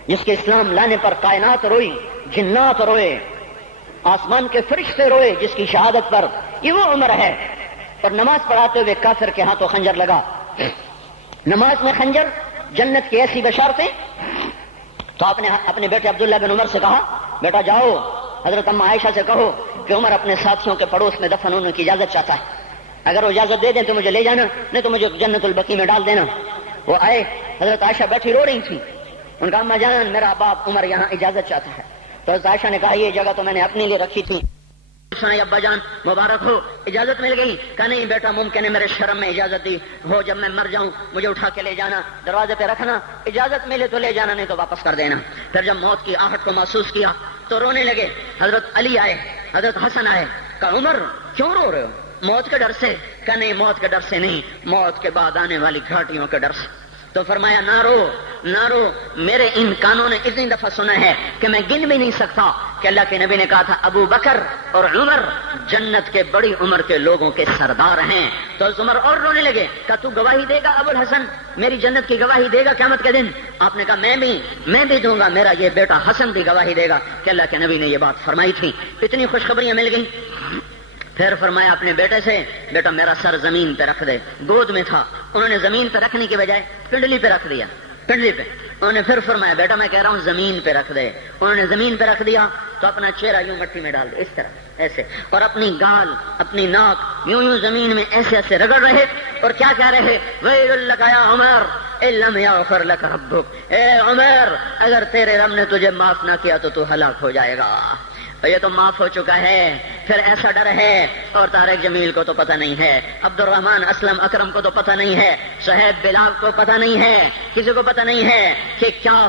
جس کے اسلام لانے پر کائنات روئی، جنات روئے، آسمان کے فرشتے روئے جس کی شہادت پر۔ یہ وہ عمر ہے۔ اور نماز پڑھاتے ہوئے کافر کے ہاتھوں خنجر لگا، نماز میں خنجر، جنت کی ایسی بشارتیں۔ تو آپ نے اپنے بیٹے عبداللہ بن عمر سے کہا بیٹا جاؤ حضرت اماں عائشہ سے کہو کہ عمر اپنے ساتھیوں کے پڑوس میں دفن ہونے کی اجازت چاہتا ہے، اگر وہ اجازت دے دیں تو مجھے لے جانا، نہیں تو مجھے جنت البقیع میں ڈال دینا۔ وہ آئے، حضرت عائشہ بیٹھی رو رہی تھی، ان کا اماں جان میرا باپ عمر یہاں اجازت چاہتا ہے۔ تو حضرت عائشہ نے کہا یہ جگہ تو میں نے اپنے لیے رکھی تھی، ابا جان مبارک ہو، اجازت مل گئی؟ کہا نہیں بیٹا ممکن ہے میرے شرم میں اجازت دی ہو، جب میں مر جاؤں مجھے اٹھا کے لے جانا، دروازے پہ رکھنا، اجازت ملے تو لے جانا نہیں تو واپس کر دینا۔ پھر جب موت کی آہٹ کو محسوس کیا تو رونے لگے۔ حضرت علی آئے، حضرت حسن آئے، کہا عمر کیوں رو رہے ہو؟ موت کے ڈر سے؟ کہا نہیں موت کے ڈر سے نہیں، موت کے بعد آنے والی گھاٹیوں کے ڈر سے۔ تو فرمایا نہ رو، میرے ان کانوں نے اتنی دفعہ سنا ہے کہ میں گن بھی نہیں سکتا کہ اللہ کے نبی نے کہا تھا ابو بکر اور عمر جنت کے بڑی عمر کے لوگوں کے سردار ہیں۔ تو عمر اور رونے لگے، کہا تو گواہی دے گا ابو الحسن، میری جنت کی گواہی دے گا قیامت کے دن؟ آپ نے کہا میں بھی دوں گا، میرا یہ بیٹا حسن بھی گواہی دے گا کہ اللہ کے نبی نے یہ بات فرمائی تھی۔ اتنی خوشخبریاں مل گئیں۔ پھر فرمایا اپنے بیٹے سے بیٹا میرا سر زمین پہ رکھ دے، گود میں تھا، انہوں نے زمین پہ رکھنے کی بجائے پنڈلی پہ رکھ دیا، پنڈلی پہ۔ انہوں نے پھر فرمایا بیٹا میں کہہ رہا ہوں زمین پہ رکھ دے، انہوں نے زمین پہ رکھ دیا۔ تو اپنا چہرہ یوں مٹی میں ڈال دے اس طرح ایسے، اور اپنی گال اپنی ناک یوں زمین میں ایسے ایسے رگڑ رہے، اور کیا کہہ رہے ویل لک یا عمر ان لم یغفر لک ربک، اے عمر اگر تیرے رب نے تجھے معاف نہ کیا تو ہلاک ہو جائے گا۔ یہ تو معاف ہو چکا ہے، پھر ایسا ڈر ہے، اور طارق جمیل کو تو پتہ نہیں ہے، عبد الرحمن اسلم اکرم کو تو پتہ نہیں ہے، صہیب بلال کو پتہ نہیں ہے، کسی کو پتہ نہیں ہے کہ کیا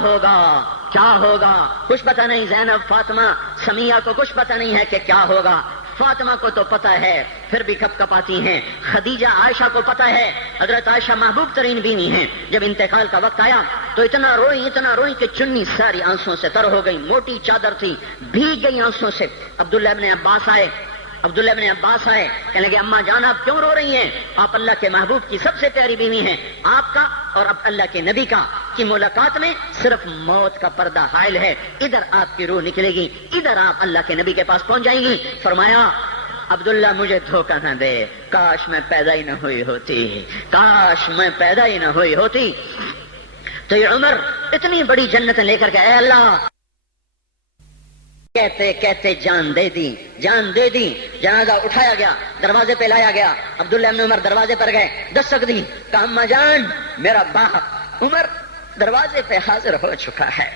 ہوگا، کچھ پتہ نہیں۔ زینب فاطمہ سمیہ کو کچھ پتہ نہیں ہے کہ کیا ہوگا، فاطمہ کو تو پتہ ہے پھر بھی کپ کپاتی ہیں، خدیجہ عائشہ کو پتہ ہے، حضرت عائشہ محبوب ترین بیوی ہیں، جب انتقال کا وقت آیا تو اتنا روئی کہ چنی ساری آنسوں سے تر ہو گئی، موٹی چادر تھی بھیگ گئی آنسوں سے۔ عبداللہ ابن عباس آئے، کہنے لگے اماں جان آپ کیوں رو رہی ہیں؟ آپ اللہ کے محبوب کی سب سے پیاری بیوی ہیں، آپ کا اور اب اللہ کے نبی کا کی ملاقات میں صرف موت کا پردہ حائل ہے، ادھر آپ کی روح نکلے گی، ادھر آپ اللہ کے نبی کے پاس پہنچ جائیں گی۔ فرمایا عبداللہ مجھے دھوکہ نہ دے، کاش میں پیدا ہی نہ ہوئی ہوتی، کاش میں پیدا ہی نہ ہوئی ہوتی۔ تو یہ عمر اتنی بڑی جنت لے کر کے اے اللہ کہتے کہتے جان دے دی، جان دے دی۔ جنازہ اٹھایا گیا، دروازے پہ لایا گیا، عبداللہ ابن عمر دروازے پر گئے، دستک دی، کہا اماں جان میرا باپ عمر دروازے پہ حاضر ہو چکا ہے۔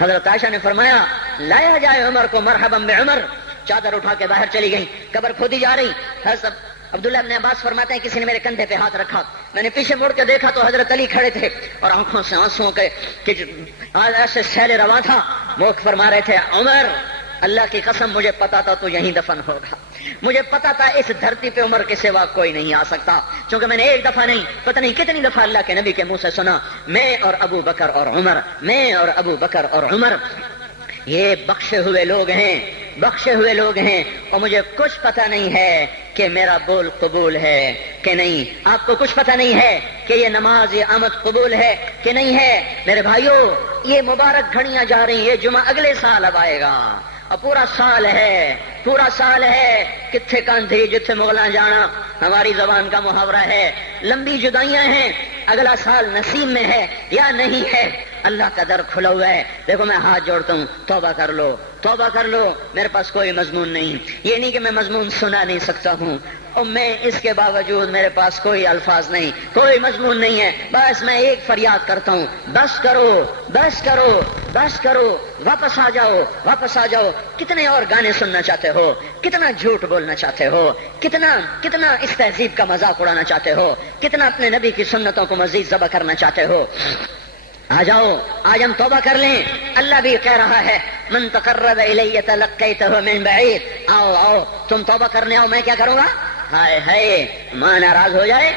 حضرت عائشہ نے فرمایا لایا جائے عمر کو، مرحبا بعمر۔ چادر اٹھا کے باہر چلی گئی، قبر کھودی جا رہی۔ حضرت عبداللہ ابن عباس فرماتے ہیں کسی نے میرے کندھے پہ ہاتھ رکھا، میں نے پیچھے مڑ کے دیکھا تو حضرت علی کھڑے تھے اور آنکھوں سے آنسوں کے ایسے سیل رواں تھا، وہ فرما رہے تھے عمر اللہ کی قسم مجھے پتا تھا تو یہیں دفن ہوگا، مجھے پتا تھا اس دھرتی پہ عمر کے سوا کوئی نہیں آ سکتا، کیونکہ میں نے ایک دفعہ نہیں پتہ نہیں کتنی دفعہ اللہ کے نبی کے منہ سے سنا میں اور ابو بکر اور عمر، میں اور ابو بکر اور عمر یہ بخشے ہوئے لوگ ہیں، بخشے ہوئے لوگ ہیں، اور مجھے کچھ پتہ نہیں ہے کہ میرا بول قبول ہے کہ نہیں، آپ کو کچھ پتہ نہیں ہے کہ یہ نماز یہ آمد قبول ہے کہ نہیں ہے۔ میرے بھائیوں یہ مبارک گھڑیاں جا رہی ہیں، یہ جمعہ اگلے سال اب آئے گا اور پورا سال ہے، پورا سال ہے، کتھے کاندھی جتھے مغلاں جانا ہماری زبان کا محاورہ ہے، لمبی جدائیاں ہیں، اگلا سال نصیب میں ہے یا نہیں ہے، اللہ کا در کھلا ہوا ہے۔ دیکھو میں ہاتھ جوڑتا ہوں، توبہ کر لو، توبہ کر لو، میرے پاس کوئی مضمون نہیں، یہ نہیں کہ میں مضمون سنا نہیں سکتا ہوں، اور میں اس کے باوجود میرے پاس کوئی الفاظ نہیں، کوئی مضمون نہیں ہے، بس میں ایک فریاد کرتا ہوں بس کرو، بس کرو، بس کرو، واپس آ جاؤ، واپس آ جاؤ۔ کتنے اور گانے سننا چاہتے ہو، کتنا جھوٹ بولنا چاہتے ہو، کتنا اس تہذیب کا مذاق اڑانا چاہتے ہو، کتنا اپنے نبی کی سنتوں کو مزید ذبح کرنا چاہتے ہو۔ آ جاؤ، آج ہم توبہ کر لیں، اللہ بھی کہہ رہا ہے من تقرب الی تلقیتہ من بعید، آؤ آؤ تم توبہ کرنے آؤ، میں کیا کروں گا؟ ہائے ہائے ماں ناراض ہو جائے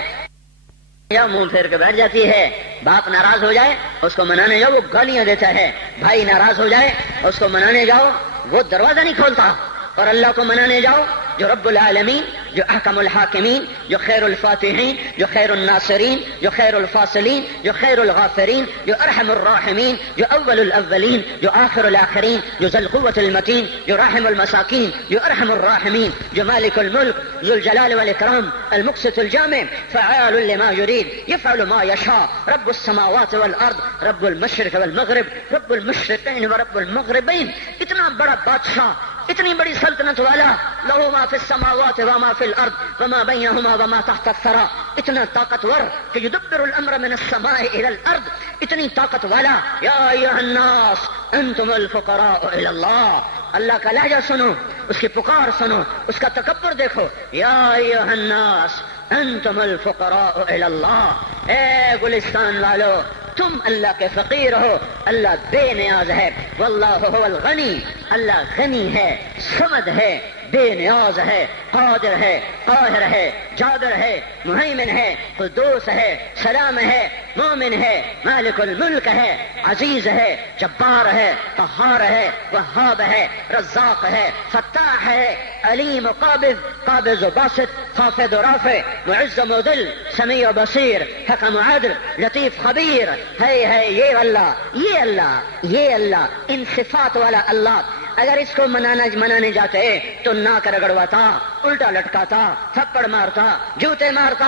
یا منہ پھیر کے بیٹھ جاتی ہے، باپ ناراض ہو جائے اس کو منانے جاؤ وہ گالیاں دیتا ہے، بھائی ناراض ہو جائے اس کو منانے جاؤ وہ دروازہ نہیں کھولتا، اور اللہ کو منانے جاؤ جو رب العالمین، جو احکم الحاکمین، جو خیر الفاتحین، جو خیر الناصرین، جو خیر الفاصلین، جو خیر الغافرین، جو ارحم الراحمین، جو اول الاولین، جو آخر الاخرین، جو ذو القوة المتین، جو راحم المساکین، جو ارحم الراحمین، جو مالک الملک ذو الجلال والاکرام المقسط الجامع فعال لما يريد يفعل ما يشاء رب السماوات والارض رب المشرق والمغرب رب المشرقین ورب المغربین۔ اتنا بڑا بادشاہ، اتنی بڑی سلطنت والا، لہو ما فی السماوات وما فی الارض وما بینہما وما تحت الثری، اتنا طاقتور کہ یدبر الامر من السماء الى الارض، اتنی طاقت والا۔ یا ایھا الناس انتم الفقراء الى اللہ، اللہ کا لہجہ سنو، اس کی پکار سنو، اس کا تکبر دیکھو۔ یا ایھا الناس انتم الفقراء الى اللہ، اے گلستان والو تم اللہ کے فقیر ہو، اللہ بے نیاز ہے، واللہ هو الغنی، اللہ غنی ہے، صمد ہے، بے نیاز ہے، قادر ہے، قاہر ہے، جابر ہے، مہیمن ہے، قدوس ہے، سلام ہے، مومن ہے، مالک الملک ہے، عزیز ہے، جبار ہے، قہار ہے، وہاب ہے، رزاق ہے، فتاح ہے، علیم و قابض، قابض و باسط، خافض و رافع، معز و مذل، سمیع و بصیر، حکم و عدل، لطیف خبیر، ہے یہ اللہ، یہ اللہ، یہ اللہ، ان صفات والا اللہ۔ اگر اس کو منانے جاتے تو ناک رگڑواتا، الٹا لٹکاتا، تھپڑ مارتا، جوتے مارتا،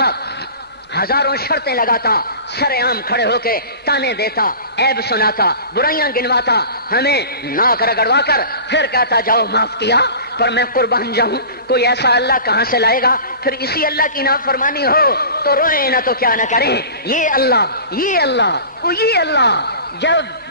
ہزاروں شرطیں لگاتا، سر عام کھڑے ہو کے تانے دیتا، عیب سناتا، برائیاں گنواتا، ہمیں ناک رگڑوا کر پھر کہتا جاؤ معاف کیا، پر میں قربان جاؤں، کوئی ایسا اللہ کہاں سے لائے گا؟ پھر اسی اللہ کی نافرمانی ہو تو روئیں نہ تو کیا نہ کریں۔ یہ اللہ، یہ اللہ، یہ اللہ،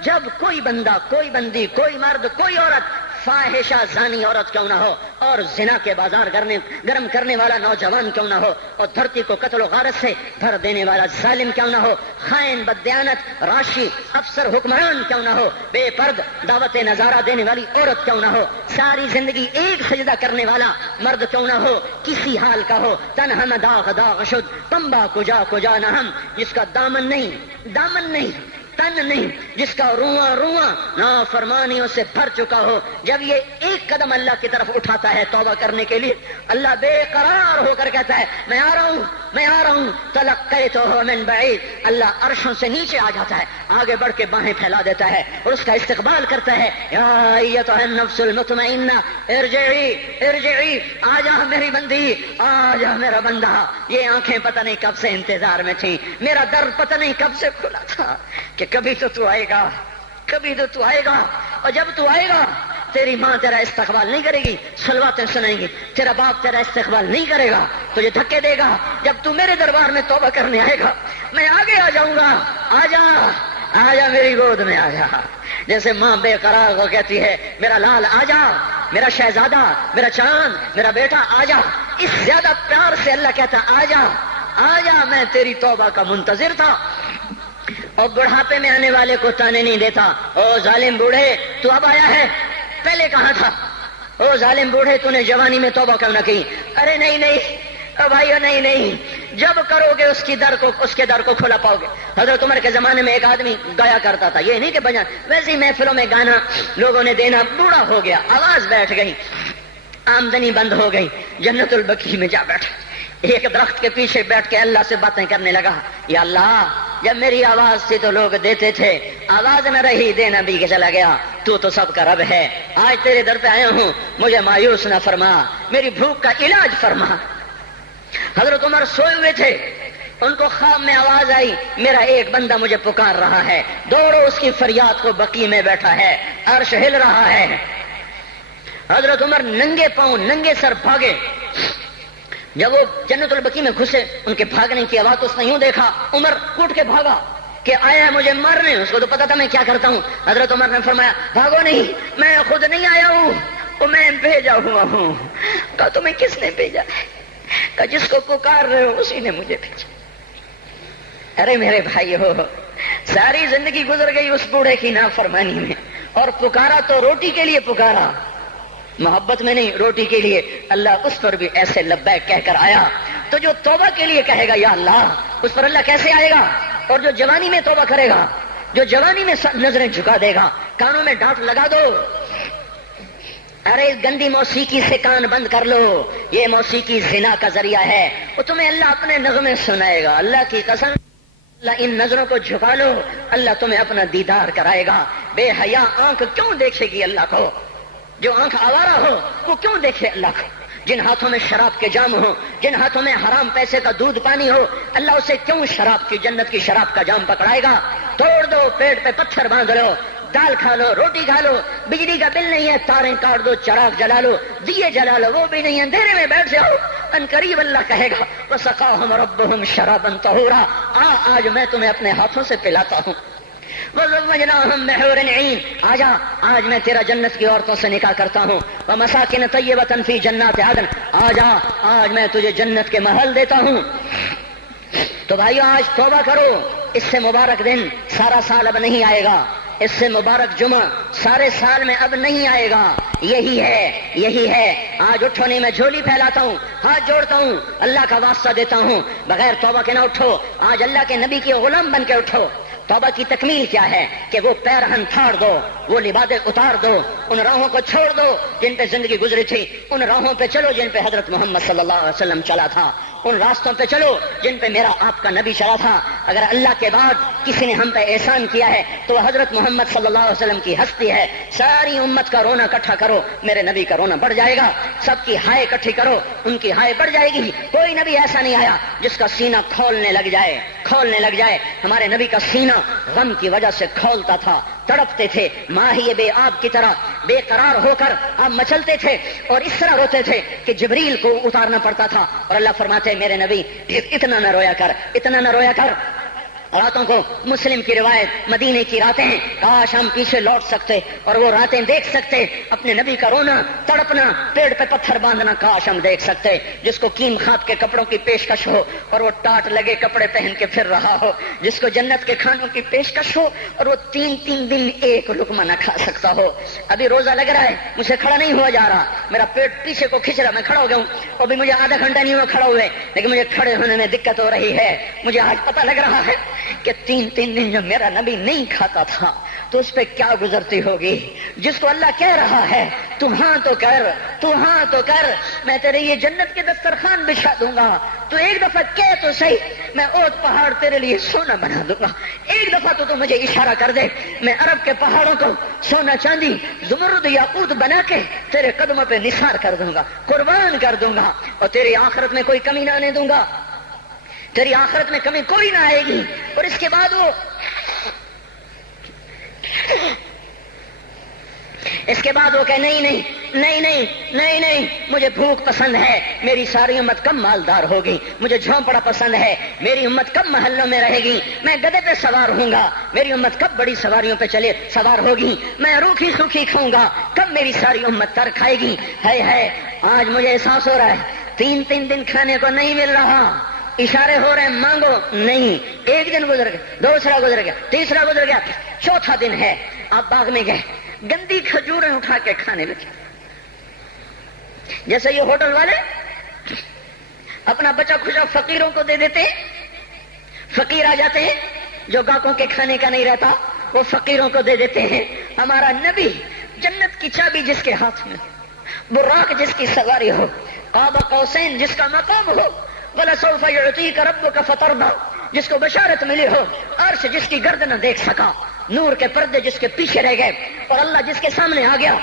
جب کوئی بندہ، کوئی بندی، کوئی مرد، کوئی عورت فاحشہ زانی عورت کیوں نہ ہو، اور زنا کے بازار گرم کرنے والا نوجوان کیوں نہ ہو، اور دھرتی کو قتل و غارت سے بھر دینے والا ظالم کیوں نہ ہو، خائن، بددیانت، راشی، افسر، حکمران کیوں نہ ہو، بے پرد دعوت نظارہ دینے والی عورت کیوں نہ ہو، ساری زندگی ایک سجدہ کرنے والا مرد کیوں نہ ہو، کسی حال کا ہو، تن ہم داغ داغ شد پمبا کجا کجا نہ ہم، جس کا دامن نہیں تن نہیں جس کا رواں رواں نافرمانیوں سے بھر چکا ہو، جب یہ ایک قدم اللہ کی طرف اٹھاتا ہے توبہ کرنے کے لیے، اللہ بے قرار ہو کر کہتا ہے میں آ رہا ہوں، میں آ رہا ہوں، تلقیتہ من بعید، اللہ عرشوں سے نیچے آ جاتا ہے، آگے بڑھ کے باہیں پھیلا دیتا ہے اور اس کا استقبال کرتا ہے، یا ایتھا النفس المطمئنہ ارجعی ارجعی، آ جا میری بندی، آ جا میرا بندہ۔ یہ آنکھیں پتہ نہیں کب سے انتظار میں تھیں، میرا در پتہ نہیں کب سے کھلا تھا کہ کبھی تو آئے گا، کبھی تو آئے گا، اور جب تو آئے گا تیری ماں تیرا استقبال نہیں کرے گی، صلواتیں سنائیں گی، تیرا باپ تیرا استقبال نہیں کرے گا، تجھے دھکے دے گا۔ جب تو میرے دربار میں توبہ کرنے آئے گا میں آگے آ جاؤں گا، آ جا آ جا میری گود میں آ جا، جیسے ماں بے قرار ہو کہتی ہے میرا لال آ جا، میرا شہزادہ، میرا چاند، میرا بیٹا آ جا، اس زیادہ پیار سے اللہ کہتا آ جا آ جا، میں تیری توبہ کا منتظر تھا۔ اور بڑھاپے میں آنے والے کو تانے نہیں دیتا، او ظالم بوڑھے تو اب آیا ہے، پہلے کہاں تھا؟ او ظالم بوڑھے تو نے جوانی میں توبہ کیوں نہ کی؟ ارے نہیں نہیں بھائیو، نہیں نہیں، جب کرو گے اس کے در کو کھلا پاؤ گے۔ حضرت عمر کے زمانے میں ایک آدمی گایا کرتا تھا، یہ نہیں کہ بجا ویسے ہی محفلوں میں گانا لوگوں نے دینا، بوڑھا ہو گیا، آواز بیٹھ گئی، آمدنی بند ہو گئی، جنت البقیع میں جا بیٹھا، ایک درخت کے پیچھے بیٹھ کے اللہ سے باتیں کرنے لگا، یا اللہ جب میری آواز تھی تو لوگ دیتے تھے، آواز نہ رہی دینا بھی کہ چلا گیا، تو سب کا رب ہے، آج تیرے در پہ آیا ہوں، مجھے مایوس نہ فرما، میری بھوک کا علاج فرما۔ حضرت عمر سوئے ہوئے تھے، ان کو خواب میں آواز آئی میرا ایک بندہ مجھے پکار رہا ہے، دوڑو اس کی فریاد کو، بقیع میں بیٹھا ہے، عرش ہل رہا ہے۔ حضرت عمر ننگے پاؤں ننگے سر بھاگے، جب وہ جنت البقیع میں گھسے ان کے بھاگنے کی آواز تو اس نے یوں دیکھا، عمر اٹھ کے بھاگا کہ آیا ہے مجھے مارنے، اس کو تو پتا تھا میں کیا کرتا ہوں۔ حضرت عمر نے فرمایا بھاگو نہیں، میں خود نہیں آیا ہوں، وہ میں بھیجا ہوا ہوں۔ کہا تمہیں کس نے بھیجا؟ کہا جس کو پکار رہے ہو اسی نے مجھے بھیجا۔ ارے میرے بھائی ہو، ساری زندگی گزر گئی اس بوڑھے کی نافرمانی میں، اور پکارا تو روٹی کے لیے پکارا، محبت میں نہیں، روٹی کے لیے۔ اللہ اس پر بھی ایسے لبیک کہہ کر آیا، تو جو توبہ کے لیے کہے گا یا اللہ، اس پر اللہ کیسے آئے گا؟ اور جو جوانی میں توبہ کرے گا، جو جوانی میں نظریں جھکا دے گا، کانوں میں ڈانٹ لگا دو، ارے اس گندی موسیقی سے کان بند کر لو، یہ موسیقی زنا کا ذریعہ ہے، وہ تمہیں اللہ اپنے نغمے سنائے گا، اللہ کی قسم، اللہ ان نظروں کو جھکا لو، اللہ تمہیں اپنا دیدار کرائے گا۔ بے حیا آنکھ کیوں دیکھے گی اللہ کو؟ جو آنکھ آوارہ ہو وہ کیوں دیکھے اللہ کو؟ جن ہاتھوں میں شراب کے جام ہو، جن ہاتھوں میں حرام پیسے کا دودھ پانی ہو، اللہ اسے کیوں شراب کی، جنت کی شراب کا جام پکڑائے گا؟ توڑ دو، پیٹ پہ پتھر باندھ لو، دال کھا لو، روٹی کھا لو، بجلی کا بل نہیں ہے تاریں کاٹ دو، چراغ جلا لو، دیے جلا لو، وہ بھی نہیں ہے، اندھیرے میں بیٹھ جاؤ، ان قریب اللہ کہے گا وَسَقَاهُمْ رَبُّهُمْ شَرَابًا طَهُورًا، آج میں تمہیں اپنے ہاتھوں سے پلاتا ہوں۔ وَزَوَّجْنَاهُمْ بِحُورٍ عِينٍ، آج میں تیرا جنت کی عورتوں سے نکاح کرتا ہوں۔ وَمَسَاكِنَ طَيِّبَةً فِي جَنَّاتِ عَدْنٍ، آج میں تجھے جنت کے محل دیتا ہوں۔ تو بھائیو آج توبہ کرو، اس سے مبارک دن سارا سال اب نہیں آئے گا، اس سے مبارک جمعہ سارے سال میں اب نہیں آئے گا، یہی ہے۔ آج اٹھو نہیں، میں جھولی پھیلاتا ہوں، ہاتھ جوڑتا ہوں، اللہ کا واسطہ دیتا ہوں، بغیر توبہ کے نہ اٹھو، آج اللہ کے نبی کے غلام بن کے اٹھو۔ توبہ کی تکمیل کیا ہے کہ وہ پیرہن پھاڑ دو، وہ لبادیں اتار دو، ان راہوں کو چھوڑ دو جن پہ زندگی گزری تھی، ان راہوں پہ چلو جن پہ حضرت محمد صلی اللہ علیہ وسلم چلا تھا، ان راستوں پہ چلو جن پہ میرا آپ کا نبی چلا تھا۔ اگر اللہ کے بعد کسی نے ہم پہ احسان کیا ہے تو وہ حضرت محمد صلی اللہ علیہ وسلم کی ہستی ہے۔ ساری امت کا رونا اکٹھا کرو، میرے نبی کا رونا بڑھ جائے گا، سب کی ہائے اکٹھی کرو، ان کی ہائے بڑھ جائے گی۔ کوئی نبی ایسا نہیں آیا جس کا سینہ کھولنے لگ جائے۔ ہمارے نبی کا سینہ غم کی وجہ سے کھولتا تھا، تڑپتے تھے، ماہی بے آب کی طرح بے قرار ہو کر آپ مچلتے تھے اور اس طرح روتے تھے کہ جبریل کو اتارنا پڑتا تھا، اور اللہ فرماتے میرے نبی اتنا نہ رویا کر۔ راتوں کو مسلم کی روایت مدینے کی راتیں ہیں، کاش ہم پیچھے لوٹ سکتے اور وہ راتیں دیکھ سکتے، اپنے نبی کا رونا تڑپنا، پیڑ پہ پتھر باندھنا کاش ہم دیکھ سکتے، جس کو کیم خات کے کپڑوں کی پیشکش ہو اور وہ ٹاٹ لگے کپڑے پہن کے پھر رہا ہو، جس کو جنت کے کھانوں کی پیشکش ہو اور وہ 3 دن ایک لقمہ نہ کھا سکتا ہو۔ ابھی روزہ لگ رہا ہے، مجھے کھڑا نہیں ہوا جا رہا، میرا پیٹ پیچھے کو کھینچ رہا، میں کھڑا ہو گیا ہوں، ابھی مجھے آدھا گھنٹہ نہیں ہوا کھڑا ہوئے، لیکن مجھے کھڑے ہونے میں دقت ہو رہی ہے۔ مجھے آج پتہ لگ رہا ہے کہ 3 دن جو میرا نبی نہیں کھاتا تھا تو اس پہ کیا گزرتی ہوگی، جس کو اللہ کہہ رہا ہے تو ہاں تو کر، تو ہاں تو کر، میں تیرے یہ جنت کے دسترخوان بچھا دوں گا، تو ایک دفعہ کہہ تو صحیح، میں اوت پہاڑ تیرے لیے سونا بنا دوں گا، ایک دفعہ تو مجھے اشارہ کر دے، میں عرب کے پہاڑوں کو سونا چاندی زمرد یاقوت بنا کے تیرے قدموں پہ نثار کر دوں گا، قربان کر دوں گا، اور تیری آخرت میں کوئی کمی نہ آنے دوں گا، تیری آخرت میں کمی کوئی نہ آئے گی۔ اور اس کے بعد وہ کہ نہیں، مجھے بھوک پسند ہے، میری ساری امت کم مالدار ہوگی، مجھے جھونپڑا پسند ہے، میری امت کم محلوں میں رہے گی، میں گدھے پہ سوار ہوں گا، میری امت کب بڑی سواریوں پہ سوار ہوگی، میں روکھی سوکھی کھاؤں گا، کب میری ساری امت تر کھائے گی۔ ہے آج مجھے احساس ہو رہا ہے 3 دن کھانے کو نہیں مل رہا، اشارے ہو رہے ہیں مانگو نہیں، ایک دن گزر گیا، دوسرا گزر گیا، تیسرا گزر گیا، چوتھا دن ہے، آپ باغ میں گئے، گندی کھجوریں اٹھا کے کھانے لگے، جیسے یہ ہوٹل والے اپنا بچا کھچا فقیروں کو دے دیتے، فقیر آ جاتے ہیں جو گاہکوں کے کھانے کا نہیں رہتا وہ فقیروں کو دے دیتے ہیں۔ ہمارا نبی جنت کی چابی جس کے ہاتھ میں، براق جس کی سواری ہو، قاب قوسین جس کا مقام ہو، وَلَسَوْفَ يُعْطِيكَ رَبُّكَ فَتَرْضَىٰ جس کو بشارت ملی ہو، عرش جس کی گرد نہ دیکھ سکا، نور کے پردے جس کے پیچھے رہ گئے، اور اللہ جس کے سامنے آ گیا،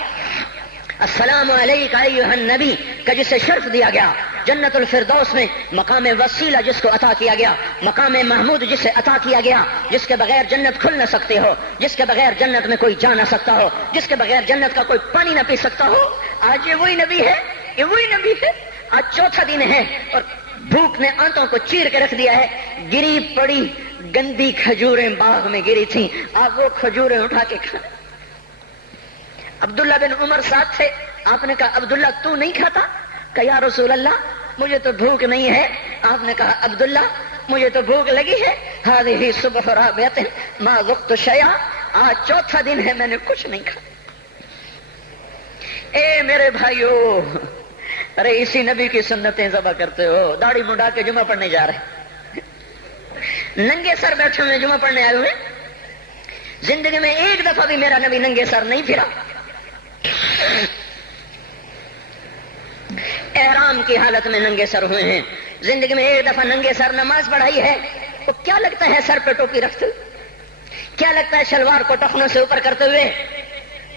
السلام علیک ایھا النبی کا جسے شرف دیا گیا، جنت الفردوس میں مقام وسیلہ جس کو عطا کیا گیا، مقام محمود جسے عطا کیا گیا، جس کے بغیر جنت کھل نہ سکتے ہو، جس کے بغیر جنت میں کوئی جا نہ سکتا ہو، جس کے بغیر جنت کا کوئی پانی نہ پی سکتا ہو، آج یہ وہی نبی ہے، یہ وہی نبی ہے۔ آج چوتھا دن ہے اور بھوک نے آنتوں کو چیر کے رکھ دیا ہے، گری پڑی گندی کھجوریں باغ میں گری تھیں، آپ وہ کھجوریں اٹھا کے کھا۔ عبداللہ بن عمر ساتھ تھے، آپ نے کہا عبداللہ تو نہیں کھاتا؟ کہا یا رسول اللہ مجھے تو بھوک نہیں ہے۔ آپ نے کہا عبداللہ مجھے تو بھوک لگی ہے، ہذہ صبح رابعۃ ما ذقت شیئا، آج چوتھا دن ہے میں نے کچھ نہیں کھایا۔ اے میرے بھائیو، ارے اسی نبی کی سنتیں ذبح کرتے ہو، داڑھی منڈا کے جمعہ پڑھنے جا رہے، ننگے سر بیٹھے ہوئے جمعہ پڑھنے آئے ہوئے، زندگی میں ایک دفعہ بھی میرا نبی ننگے سر نہیں پھرا، احرام کی حالت میں ننگے سر ہوئے ہیں، زندگی میں ایک دفعہ ننگے سر نماز پڑھائی ہے، تو کیا لگتا ہے سر پہ ٹوپی رکھتے ہوئے، کیا لگتا ہے شلوار کو ٹخنوں سے اوپر کرتے ہوئے،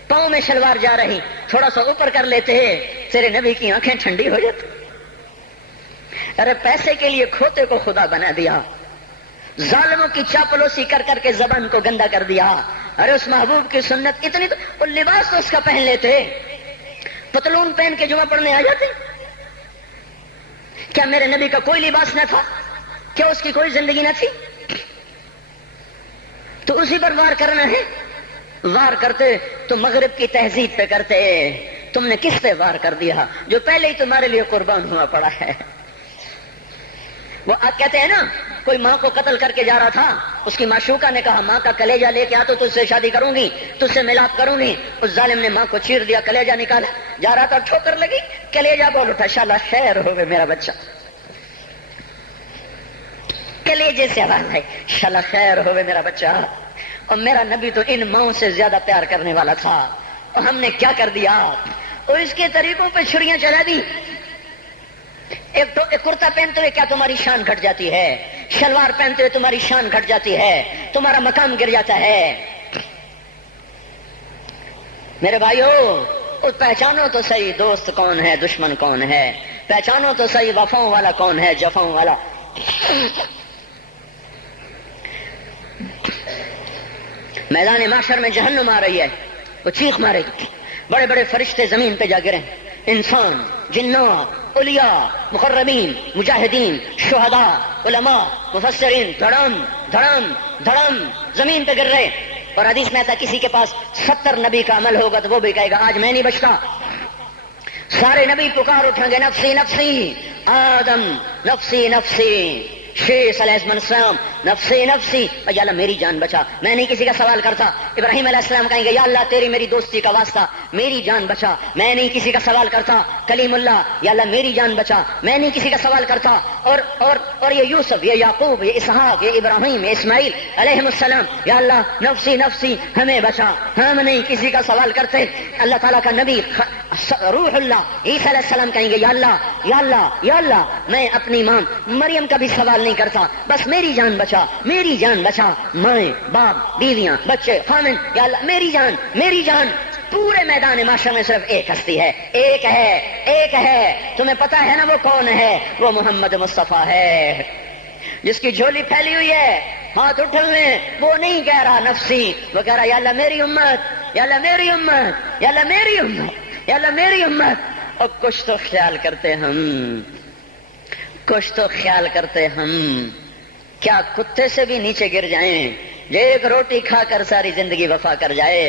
پاؤں میں شلوار جا رہی تھوڑا سا اوپر کر لیتے ہیں، تیرے نبی کی آنکھیں ٹھنڈی ہو جاتی۔ ارے پیسے کے لیے کھوتے کو خدا بنا دیا، ظالموں کی چاپلوسی کر کر کے زبان کو گندا کر دیا۔ ارے اس محبوب کی سنت اتنی تو وہ لباس تو اس کا پہن لیتے، پتلون پہن کے جمعہ پڑھنے آ جاتے۔ کیا میرے نبی کا کوئی لباس نہ تھا؟ کیا اس کی کوئی زندگی نہ تھی؟ تو اسی پر وار کرنا ہے، وار کرتے تو مغرب کی تہذیب پہ کرتے، تم نے کس پہ وار کر دیا جو پہلے ہی تمہارے لیے قربان ہوا پڑا ہے۔ وہ کہتے ہیں نا، کوئی ماں کو قتل کر کے جا رہا تھا، اس کی معشوقہ نے کہا ماں کا کلیجہ لے کے آ تو تجھ سے شادی کروں گی، تجھ سے ملاپ کروں گی، اس ظالم نے ماں کو چیر دیا، کلیجہ نکالا، جا رہا تھا ٹھوکر لگی، کلیجہ بول اٹھا، شالا خیر ہوئے میرا بچہ، کلیجے سے آواز ہے، شالا خیر ہوئے میرا بچہ۔ اور میرا نبی تو ان ماؤں سے زیادہ پیار کرنے والا تھا، اور ہم نے کیا کر دیا، اور اس کے طریقوں پہ چھریاں چلا دی۔ ایک کرتا پہنتے ہوئے کیا تمہاری شان گھٹ جاتی ہے، شلوار پہنتے ہوئے تمہاری شان گھٹ جاتی ہے، تمہارا مقام گر جاتا ہے۔ میرے بھائیو، پہچانو تو صحیح دوست کون ہے، دشمن کون ہے، پہچانو تو صحیح وفاؤں والا کون ہے، جفاؤں والا۔ میدان معاشر میں جہنم آ رہی ہے، وہ چیخ مارے گی، بڑے بڑے فرشتے زمین پہ جا گرے، انسان، جنات، اولیاء، مقربین، مجاہدین، شہداء، علماء، مفسرین، دھڑم دھڑم دھڑم زمین پہ گر رہے۔ اور حدیث میں آتا کسی کے پاس 70 نبی کا عمل ہوگا تو وہ بھی کہے گا آج میں نہیں بچتا۔ سارے نبی پکار اٹھیں گے، نفسی نفسی، آدم نفسی نفسی، شیس علیہ السلام نفسی نفسی، یا اللہ میری جان بچا، میں نہیں کسی کا سوال کرتا۔ ابراہیم علیہ السلام کہیں گے یا اللہ تیری میری دوستی کا واسطہ میری جان بچا، میں نہیں کسی کا سوال کرتا۔ کلیم اللہ، یا اللہ میری جان بچا، میں نہیں کسی کا سوال کرتا۔ اور یہ یوسف، یہ یعقوب، یہ اسحاق، یہ ابراہیم، یہ اسماعیل علیہ السلام، یا اللہ نفسی نفسی ہمیں بچا، ہم نہیں کسی کا سوال کرتے۔ اللہ تعالیٰ کا نبی روح اللہ عیسیٰ علیہ السلام کہیں گے یا اللہ یا اللہ یا اللہ میں اپنی ماں مریم کا بھی سوال نہیں کرتا، بس میری جان بچا، میری جان بچا، مائیں باپ بیویاں بچے خامن، یا اللہ میری جان میری جان۔ پورے میدان معاشرے میں صرف ایک ہستی ہے، ایک ہے، ایک ہے، تمہیں پتا ہے نا وہ کون ہے؟ وہ محمد مصطفیٰ ہے، جس کی جھولی پھیلی ہوئی ہے ہاتھ اٹھلنے، وہ نہیں کہہ رہا نفسی، وہ کہہ رہا یا اللہ میری امت، یا اللہ میری امت، یا اللہ میری امت، یا اللہ میری امت۔ اور کچھ تو خیال کرتے ہم، کچھ تو خیال کرتے ہم، کیا کتے سے بھی نیچے گر جائیں، ایک روٹی کھا کر ساری زندگی وفا کر جائے؟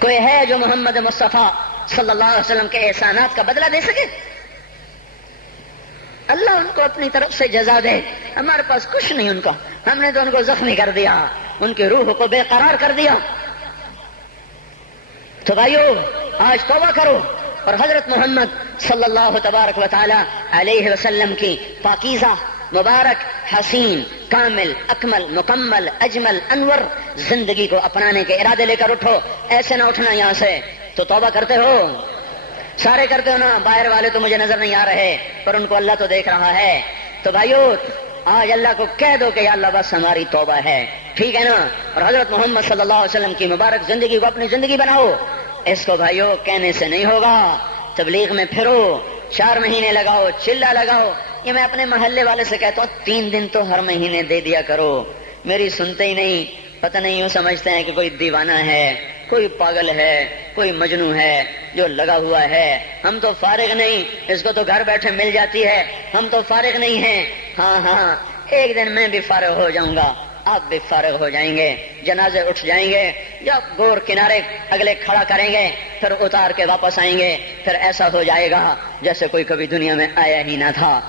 کوئی ہے جو محمد مصطفیٰ صلی اللہ علیہ وسلم کے احسانات کا بدلہ دے سکے؟ اللہ ان کو اپنی طرف سے جزا دے، ہمارے پاس کچھ نہیں ان کا، ہم نے تو ان کو زخمی کر دیا، ان کی روح کو بے قرار کر دیا۔ تو بھائیو آج توبہ کرو اور حضرت محمد صلی اللہ تبارک و تعالی علیہ وسلم کی پاکیزہ مبارک حسین کامل اکمل مکمل اجمل انور زندگی کو اپنانے کے ارادے لے کر اٹھو۔ ایسے نہ اٹھنا یہاں سے، تو توبہ کرتے ہو، سارے کرتے ہو نا، باہر والے تو مجھے نظر نہیں آ رہے پر ان کو اللہ تو دیکھ رہا ہے۔ تو بھائیو آج اللہ کو کہہ دو کہ یا اللہ بس ہماری توبہ ہے، ٹھیک ہے نا؟ اور حضرت محمد صلی اللہ علیہ وسلم کی مبارک زندگی کو اپنی زندگی بناؤ۔ اس کو بھائیو کہنے سے نہیں ہوگا، تبلیغ میں پھرو، 4 مہینے لگاؤ، چلہ لگاؤ۔ یہ میں اپنے محلے والے سے کہتا ہوں 3 دن تو ہر مہینے دے دیا کرو، میری سنتے ہی نہیں، پتہ نہیں یوں سمجھتے ہیں کہ کوئی دیوانہ ہے، کوئی پاگل ہے، کوئی مجنون ہے جو لگا ہوا ہے۔ ہم تو فارغ نہیں، اس کو تو گھر بیٹھے مل جاتی ہے، ہم تو فارغ نہیں ہیں۔ ہاں ہاں ایک دن میں بھی فارغ ہو جاؤں گا، آپ بھی فارغ ہو جائیں گے، جنازے اٹھ جائیں گے یا گور کنارے اگلے کھڑا کریں گے، پھر اتار کے واپس آئیں گے، پھر ایسا ہو جائے گا جیسے کوئی کبھی دنیا میں آیا ہی نہ تھا۔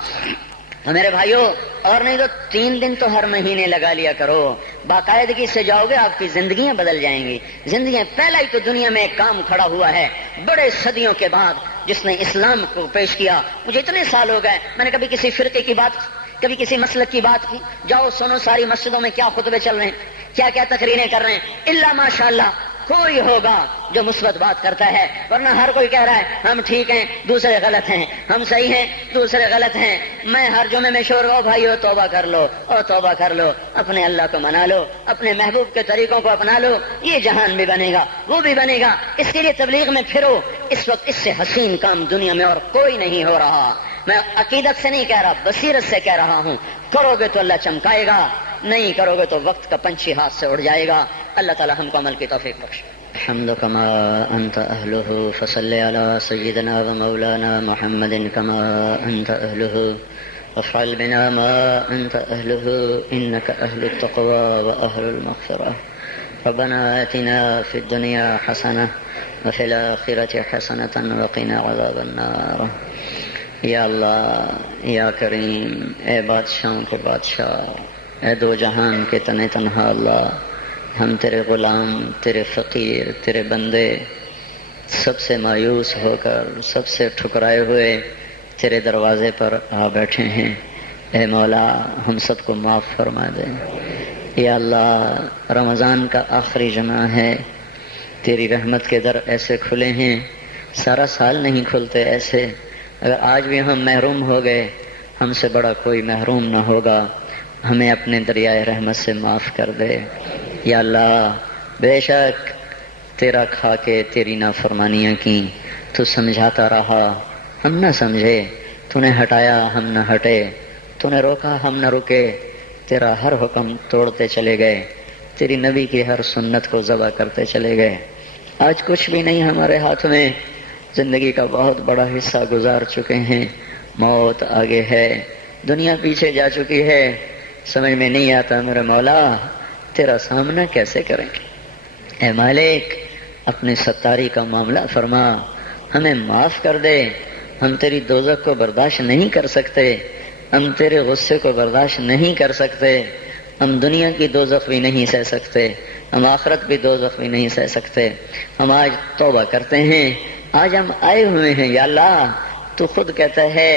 میرے بھائیو اور نہیں تو 3 دن تو ہر مہینے لگا لیا کرو، باقاعدگی سے جاؤ گے آپ کی زندگیاں بدل جائیں گی۔ زندگیاں پہلا ہی تو دنیا میں ایک کام کھڑا ہوا ہے بڑے صدیوں کے بعد جس نے اسلام کو پیش کیا۔ مجھے اتنے سال ہو گئے میں نے کبھی کسی فرقے کی بات، کبھی کسی مسلک کی بات کی، جاؤ سنو ساری مسجدوں میں کیا خطبے چل رہے ہیں، کیا کیا تقریریں کر رہے ہیں، الا ماشاءاللہ کوئی ہوگا جو مثبت بات کرتا ہے، ورنہ ہر کوئی کہہ رہا ہے ہم ٹھیک ہیں دوسرے غلط ہیں، ہم صحیح ہیں دوسرے غلط ہیں۔ میں ہر جمعے میں شور ہو بھائیو توبہ کر لو، اور توبہ کر لو، اپنے اللہ کو منا لو، اپنے محبوب کے طریقوں کو اپنا لو، یہ جہان بھی بنے گا وہ بھی بنے گا۔ اس کے لیے تبلیغ میں پھرو، اس وقت اس سے حسین کام دنیا میں اور کوئی نہیں ہو رہا۔ میں عقیدت سے نہیں کہہ رہا، بصیرت سے کہہ رہا ہوں، کرو گے تو اللہ چمکائے گا، نہیں کرو گے تو وقت کا پنچھی ہاتھ سے اڑ جائے گا۔ اللہ تعالی ہم کو عمل کی توفیق بخشے۔ الحمد كما أنت أهله فصل على سيدنا ومولانا محمد كما أنت أهله وافعل بنا ما أنت أهله إنك أهل التقوى وأهل المغفرة ربنا آتنا في الدنيا حسنة وفي الآخرة حسنة وقنا عذاب النار۔ یا اللہ یا کریم، اے بادشاہوں کے بادشاہ، اے دو جہان کے تن تنہا اللہ، ہم تیرے غلام، تیرے فقیر، تیرے بندے، سب سے مایوس ہو کر، سب سے ٹھکرائے ہوئے تیرے دروازے پر آ بیٹھے ہیں۔ اے مولا ہم سب کو معاف فرما دے۔ یا اللہ رمضان کا آخری جمعہ ہے، تیری رحمت کے در ایسے کھلے ہیں، سارا سال نہیں کھلتے ایسے۔ اگر آج بھی ہم محروم ہو گئے، ہم سے بڑا کوئی محروم نہ ہوگا، ہمیں اپنے دریائے رحمت سے معاف کر دے۔ یا اللہ بے شک تیرا کھا کے تیری نافرمانیاں کی، تو سمجھاتا رہا ہم نہ سمجھے، تو نے ہٹایا ہم نہ ہٹے، تو نے روکا ہم نہ رکے، تیرا ہر حکم توڑتے چلے گئے، تیری نبی کی ہر سنت کو ذبح کرتے چلے گئے۔ آج کچھ بھی نہیں ہمارے ہاتھ میں، زندگی کا بہت بڑا حصہ گزار چکے ہیں، موت آگے ہے، دنیا پیچھے جا چکی ہے، سمجھ میں نہیں آتا میرے مولا تیرا سامنا کیسے کریں گے۔ اے مالک اپنے ستاری کا معاملہ فرما، ہمیں معاف کر دے، ہم تیری دوزخ کو برداشت نہیں کر سکتے۔ ہم تیرے غصے کو برداشت نہیں کر سکتے، ہم دنیا کی دوزخ بھی نہیں سہ سکتے، ہم آخرت بھی دوزخ بھی نہیں سہ سکتے۔ ہم آج توبہ کرتے ہیں، آج ہم آئے ہوئے ہیں یا اللہ، تو خود کہتا ہے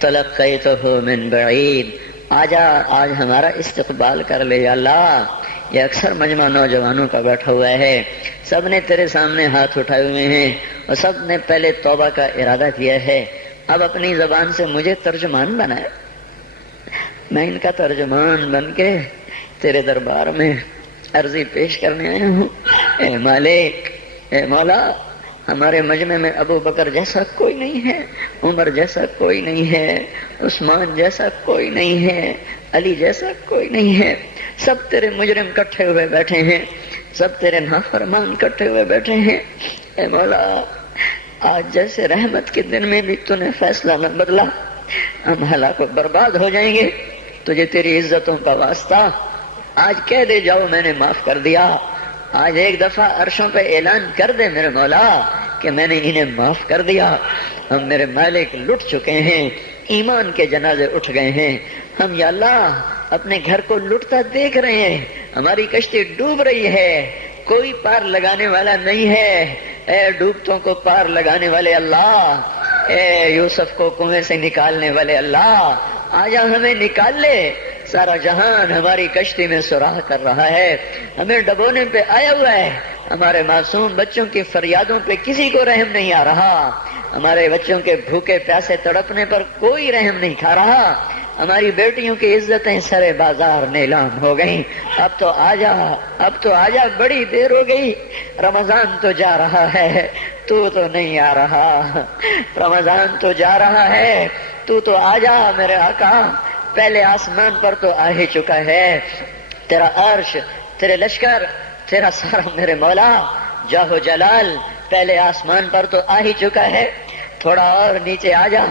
تلقیتہ من بعید، آجا آج ہمارا استقبال کر لے یا اللہ۔ یہ اکثر مجمع نوجوانوں کا بیٹھا ہوا ہے، سب نے تیرے سامنے ہاتھ اٹھائے ہوئے ہیں اور سب نے پہلے توبہ کا ارادہ کیا ہے۔ اب اپنی زبان سے مجھے ترجمان بنائے، میں ان کا ترجمان بن کے تیرے دربار میں عرضی پیش کرنے آیا ہوں۔ اے مالک، اے مولا، ہمارے مجمع میں ابو بکر جیسا کوئی نہیں ہے، عمر جیسا کوئی نہیں ہے، عثمان جیسا کوئی نہیں ہے، علی جیسا کوئی نہیں ہے، سب تیرے مجرم کٹھے ہوئے بیٹھے ہیں، سب تیرے نافرمان کٹھے ہوئے بیٹھے ہیں۔ اے مولا، آج جیسے رحمت کے دن میں بھی تو نے فیصلہ نہ بدلا، ہم ہلاک و برباد ہو جائیں گے۔ تجھے تیری عزتوں کا واسطہ آج کہہ دے جاؤ میں نے معاف کر دیا، آج ایک دفعہ عرشوں پہ اعلان کر دے میرے مولا کہ میں نے انہیں معاف کر دیا۔ ہم میرے مالک لٹ چکے ہیں، ایمان کے جنازے اٹھ گئے ہیں، ہم یا اللہ اپنے گھر کو لٹتا دیکھ رہے ہیں، ہماری کشتی ڈوب رہی ہے، کوئی پار لگانے والا نہیں ہے۔ اے ڈوبتوں کو پار لگانے والے اللہ، اے یوسف کو کنویں سے نکالنے والے اللہ، آجا ہمیں نکال لے۔ سارا جہان ہماری کشتی میں سراغ کر رہا ہے، ہمیں ڈبونے پہ آیا ہوا ہے، ہمارے معصوم بچوں کی فریادوں پہ کسی کو رحم نہیں آ رہا، ہمارے بچوں کے بھوکے پیاسے تڑپنے پر کوئی رحم نہیں کھا رہا، ہماری بیٹیوں کی عزتیں سرے بازار نیلام ہو گئیں۔ اب تو آجا، اب تو آجا، بڑی دیر ہو گئی، رمضان تو جا رہا ہے، تو نہیں آ رہا، رمضان تو جا رہا ہے، تو آجا میرے آقا۔ پہلے آسمان پر تو آ ہی چکا ہے، تیرا عرش، تیرے لشکر، تیرا سارا میرے مولا جاہو جلال پہلے آسمان پر تو آ ہی چکا ہے، تھوڑا اور نیچے آجا،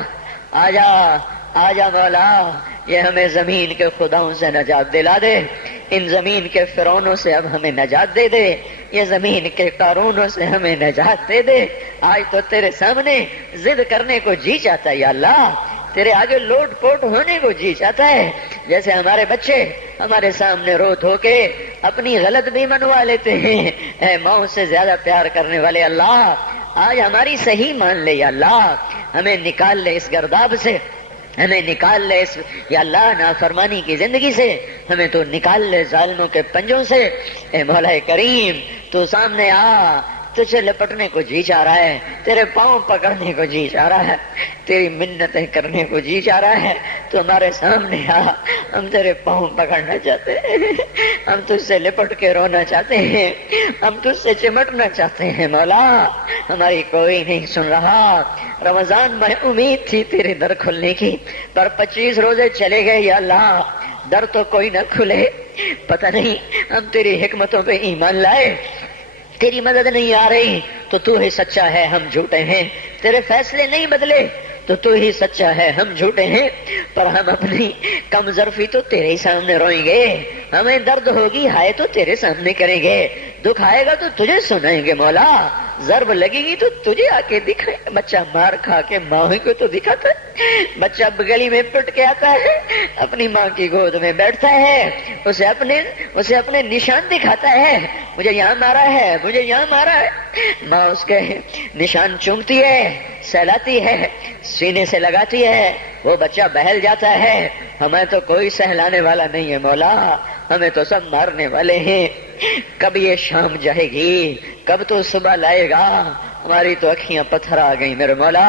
آجا، آجا مولا، یہ ہمیں زمین کے خداؤں سے نجات دلا دے، ان زمین کے فرعونوں سے اب ہمیں نجات دے دے، یہ زمین کے قارونوں سے ہمیں نجات دے دے۔ آج تو تیرے سامنے ضد کرنے کو جی چاہتا ہے یا اللہ، تیرے آگے لوٹ پوٹ ہونے کو جی چاہتا ہے، جیسے ہمارے بچے ہمارے سامنے رو دھو کے اپنی غلط بھی منوا لیتے ہیں۔ اے ماں سے زیادہ پیار کرنے والے اللہ، آج ہماری صحیح مان لے یا اللہ، ہمیں نکال لے اس گرداب سے، ہمیں نکال لے اس یا اللہ نافرمانی کی زندگی سے، ہمیں تو نکال لے ظالموں کے پنجوں سے۔ اے مولا کریم، تو سامنے آ، تجھے لپٹنے کو جی چاہ رہا ہے، تیرے پاؤں پکڑنے کو جی چاہ رہا ہے، تیری منتیں کرنے کو جی چاہ رہا ہے، تو ہمارے سامنے آ، ہم تیرے پاؤں پکڑنا چاہتے ہیں، ہم تجھ سے لپٹ کے رونا چاہتے ہیں، ہم تجھ سے چمٹنا چاہتے ہیں مولا، ہماری کوئی نہیں سن رہا۔ رمضان میں امید تھی تیرے در کھلنے کی، پر 25 روزے چلے گئے یا اللہ، در تو کوئی نہ کھلے۔ پتہ نہیں ہم تیری حکمتوں پہ ایمان لائے، تیری مدد نہیں آ رہی تو ہی سچا ہے، ہم جھوٹے ہیں، تیرے فیصلے نہیں بدلے تو ہی سچا ہے، ہم جھوٹے ہیں، پر ہم اپنی کم ظرفی تو تیرے ہی سامنے روئیں گے، ہمیں درد ہوگی ہائے تو تیرے سامنے کریں گے، دکھ آئے گا تو تجھے سنائیں گے مولا، ضرب لگے گی تو تجھے آ کے دکھائے۔ بچہ مار کھا کے ماں کو تو دکھاتا ہے، بچہ گلی میں پٹ کے آتا ہے، اپنی ماں کی گود میں بیٹھتا ہے، اسے اپنے نشان دکھاتا ہے، مجھے یہاں مارا ہے، مجھے یہاں مارا ہے، ماں اس کے نشان چومتی ہے، سہلاتی ہے، سینے سے لگاتی ہے، وہ بچہ بہل جاتا ہے۔ ہمیں تو کوئی سہلانے والا نہیں ہے مولا، ہمیں تو سب مارنے والے ہیں۔ کب یہ شام جائے گی، کب تو صبح لائے گا؟ ہماری تو اکھیاں پتھر آ گئی میرے مولا،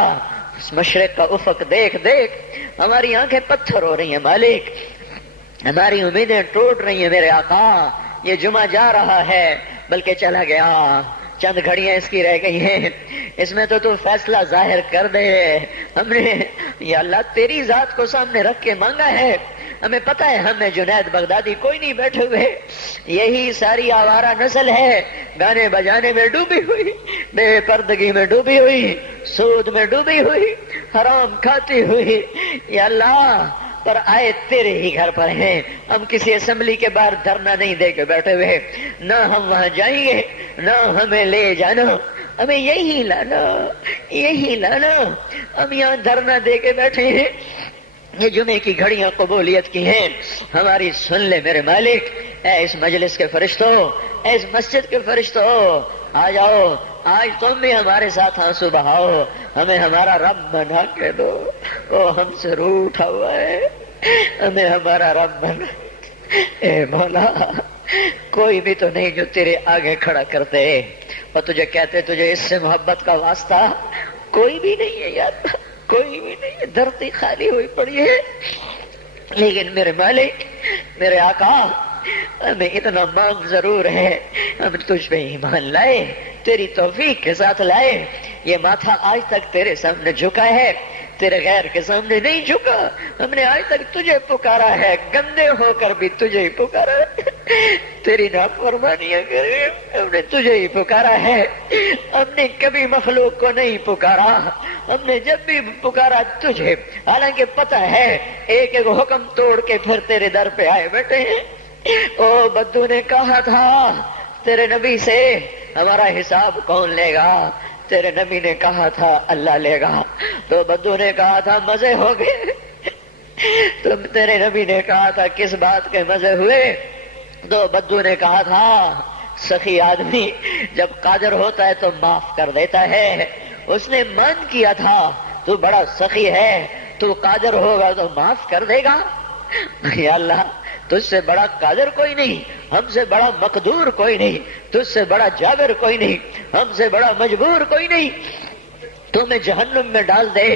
اس مشرق کا افق دیکھ دیکھ ہماری آنکھیں پتھر ہو رہی ہیں مالک، ہماری امیدیں ٹوٹ رہی ہیں میرے آقا۔ یہ جمعہ جا رہا ہے بلکہ چلا گیا، چند گھڑیاں اس کی رہ گئی ہیں، اس میں تو فیصلہ ظاہر کر دے۔ ہم نے یا اللہ تیری ذات کو سامنے رکھ کے مانگا ہے، ہمیں پتہ ہے ہمیں جنید بغدادی کوئی نہیں بیٹھے ہوئے، یہی ساری آوارہ نسل ہے، گانے بجانے میں ڈوبی ہوئی، بے پردگی میں ڈوبی ہوئی، سود میں ڈوبی ہوئی، حرام کھاتی ہوئی، یا اللہ پر آئے تیرے ہی گھر پر ہیں، ہم کسی اسمبلی کے باہر دھرنا نہیں دے کے بیٹھے ہوئے، نہ ہم وہاں جائیں گے، نہ ہمیں لے جانا، ہمیں یہی لانا، یہی لانا، ہم یہاں دھرنا دے کے بیٹھے ہیں، یہ جمعے کی گھڑیاں قبولیت کی ہیں، ہماری سن لے میرے مالک۔ اے اس مجلس کے فرشتوں، اے اس مسجد کے فرشتوں، آ جاؤ، آج تم بھی ہمارے ساتھ آنسو بہاؤ، ہمیں ہمارا رب بنا کے دو۔ وہ ہم سے روٹھا ہوا ہے، ہمیں ہمارا رب بنا۔ اے مولا، کوئی بھی تو نہیں جو تیرے آگے کھڑا کرتے اور تجھے کہتے تجھے اس سے محبت کا واسطہ، کوئی بھی نہیں ہے یار، کوئی بھی نہیں ہے، دھرتی خالی ہوئی پڑی ہے۔ لیکن میرے مالک، میرے آقا، ہمیں اتنا مانگ ضرور ہے، ہم تجھ پہ ایمان لائے، تیری توفیق کے ساتھ لائے۔ یہ ماتھا آج تک تیرے سامنے جھکا ہے، تیرے غیر کے سامنے نہیں جھکا۔ ہم نے آج تک تجھے پکارا ہے، گندے ہو کر بھی تجھے ہی پکارا ہے، تیری نافرمانیاں کرے ہم نے تجھے ہی پکارا ہے۔ ہم نے کبھی مخلوق کو نہیں پکارا، ہم نے جب بھی پکارا تجھے، حالانکہ پتہ ہے ایک ایک حکم توڑ کے پھر تیرے در پہ آئے بیٹھے ہیں۔ او بدو نے کہا تھا تیرے نبی سے ہمارا حساب کون لے گا؟ تیرے نبی نے کہا تھا اللہ لے گا، تو بدو نے کہا تھا مزے ہو گئے۔ تم تیرے نبی نے کہا تھا کس بات کے مزے ہوئے؟ تو بدو نے کہا تھا سخی آدمی جب قادر ہوتا ہے تو معاف کر دیتا ہے۔ اس نے مان کیا تھا تو بڑا سخی ہے، تو قادر ہوگا تو معاف کر دے گا۔ یا اللہ، تجھ سے بڑا قادر کوئی نہیں، ہم سے بڑا مقدور کوئی نہیں، تجھ سے بڑا جابر کوئی نہیں، ہم سے بڑا مجبور کوئی نہیں۔ تو میں جہنم میں ڈال دے،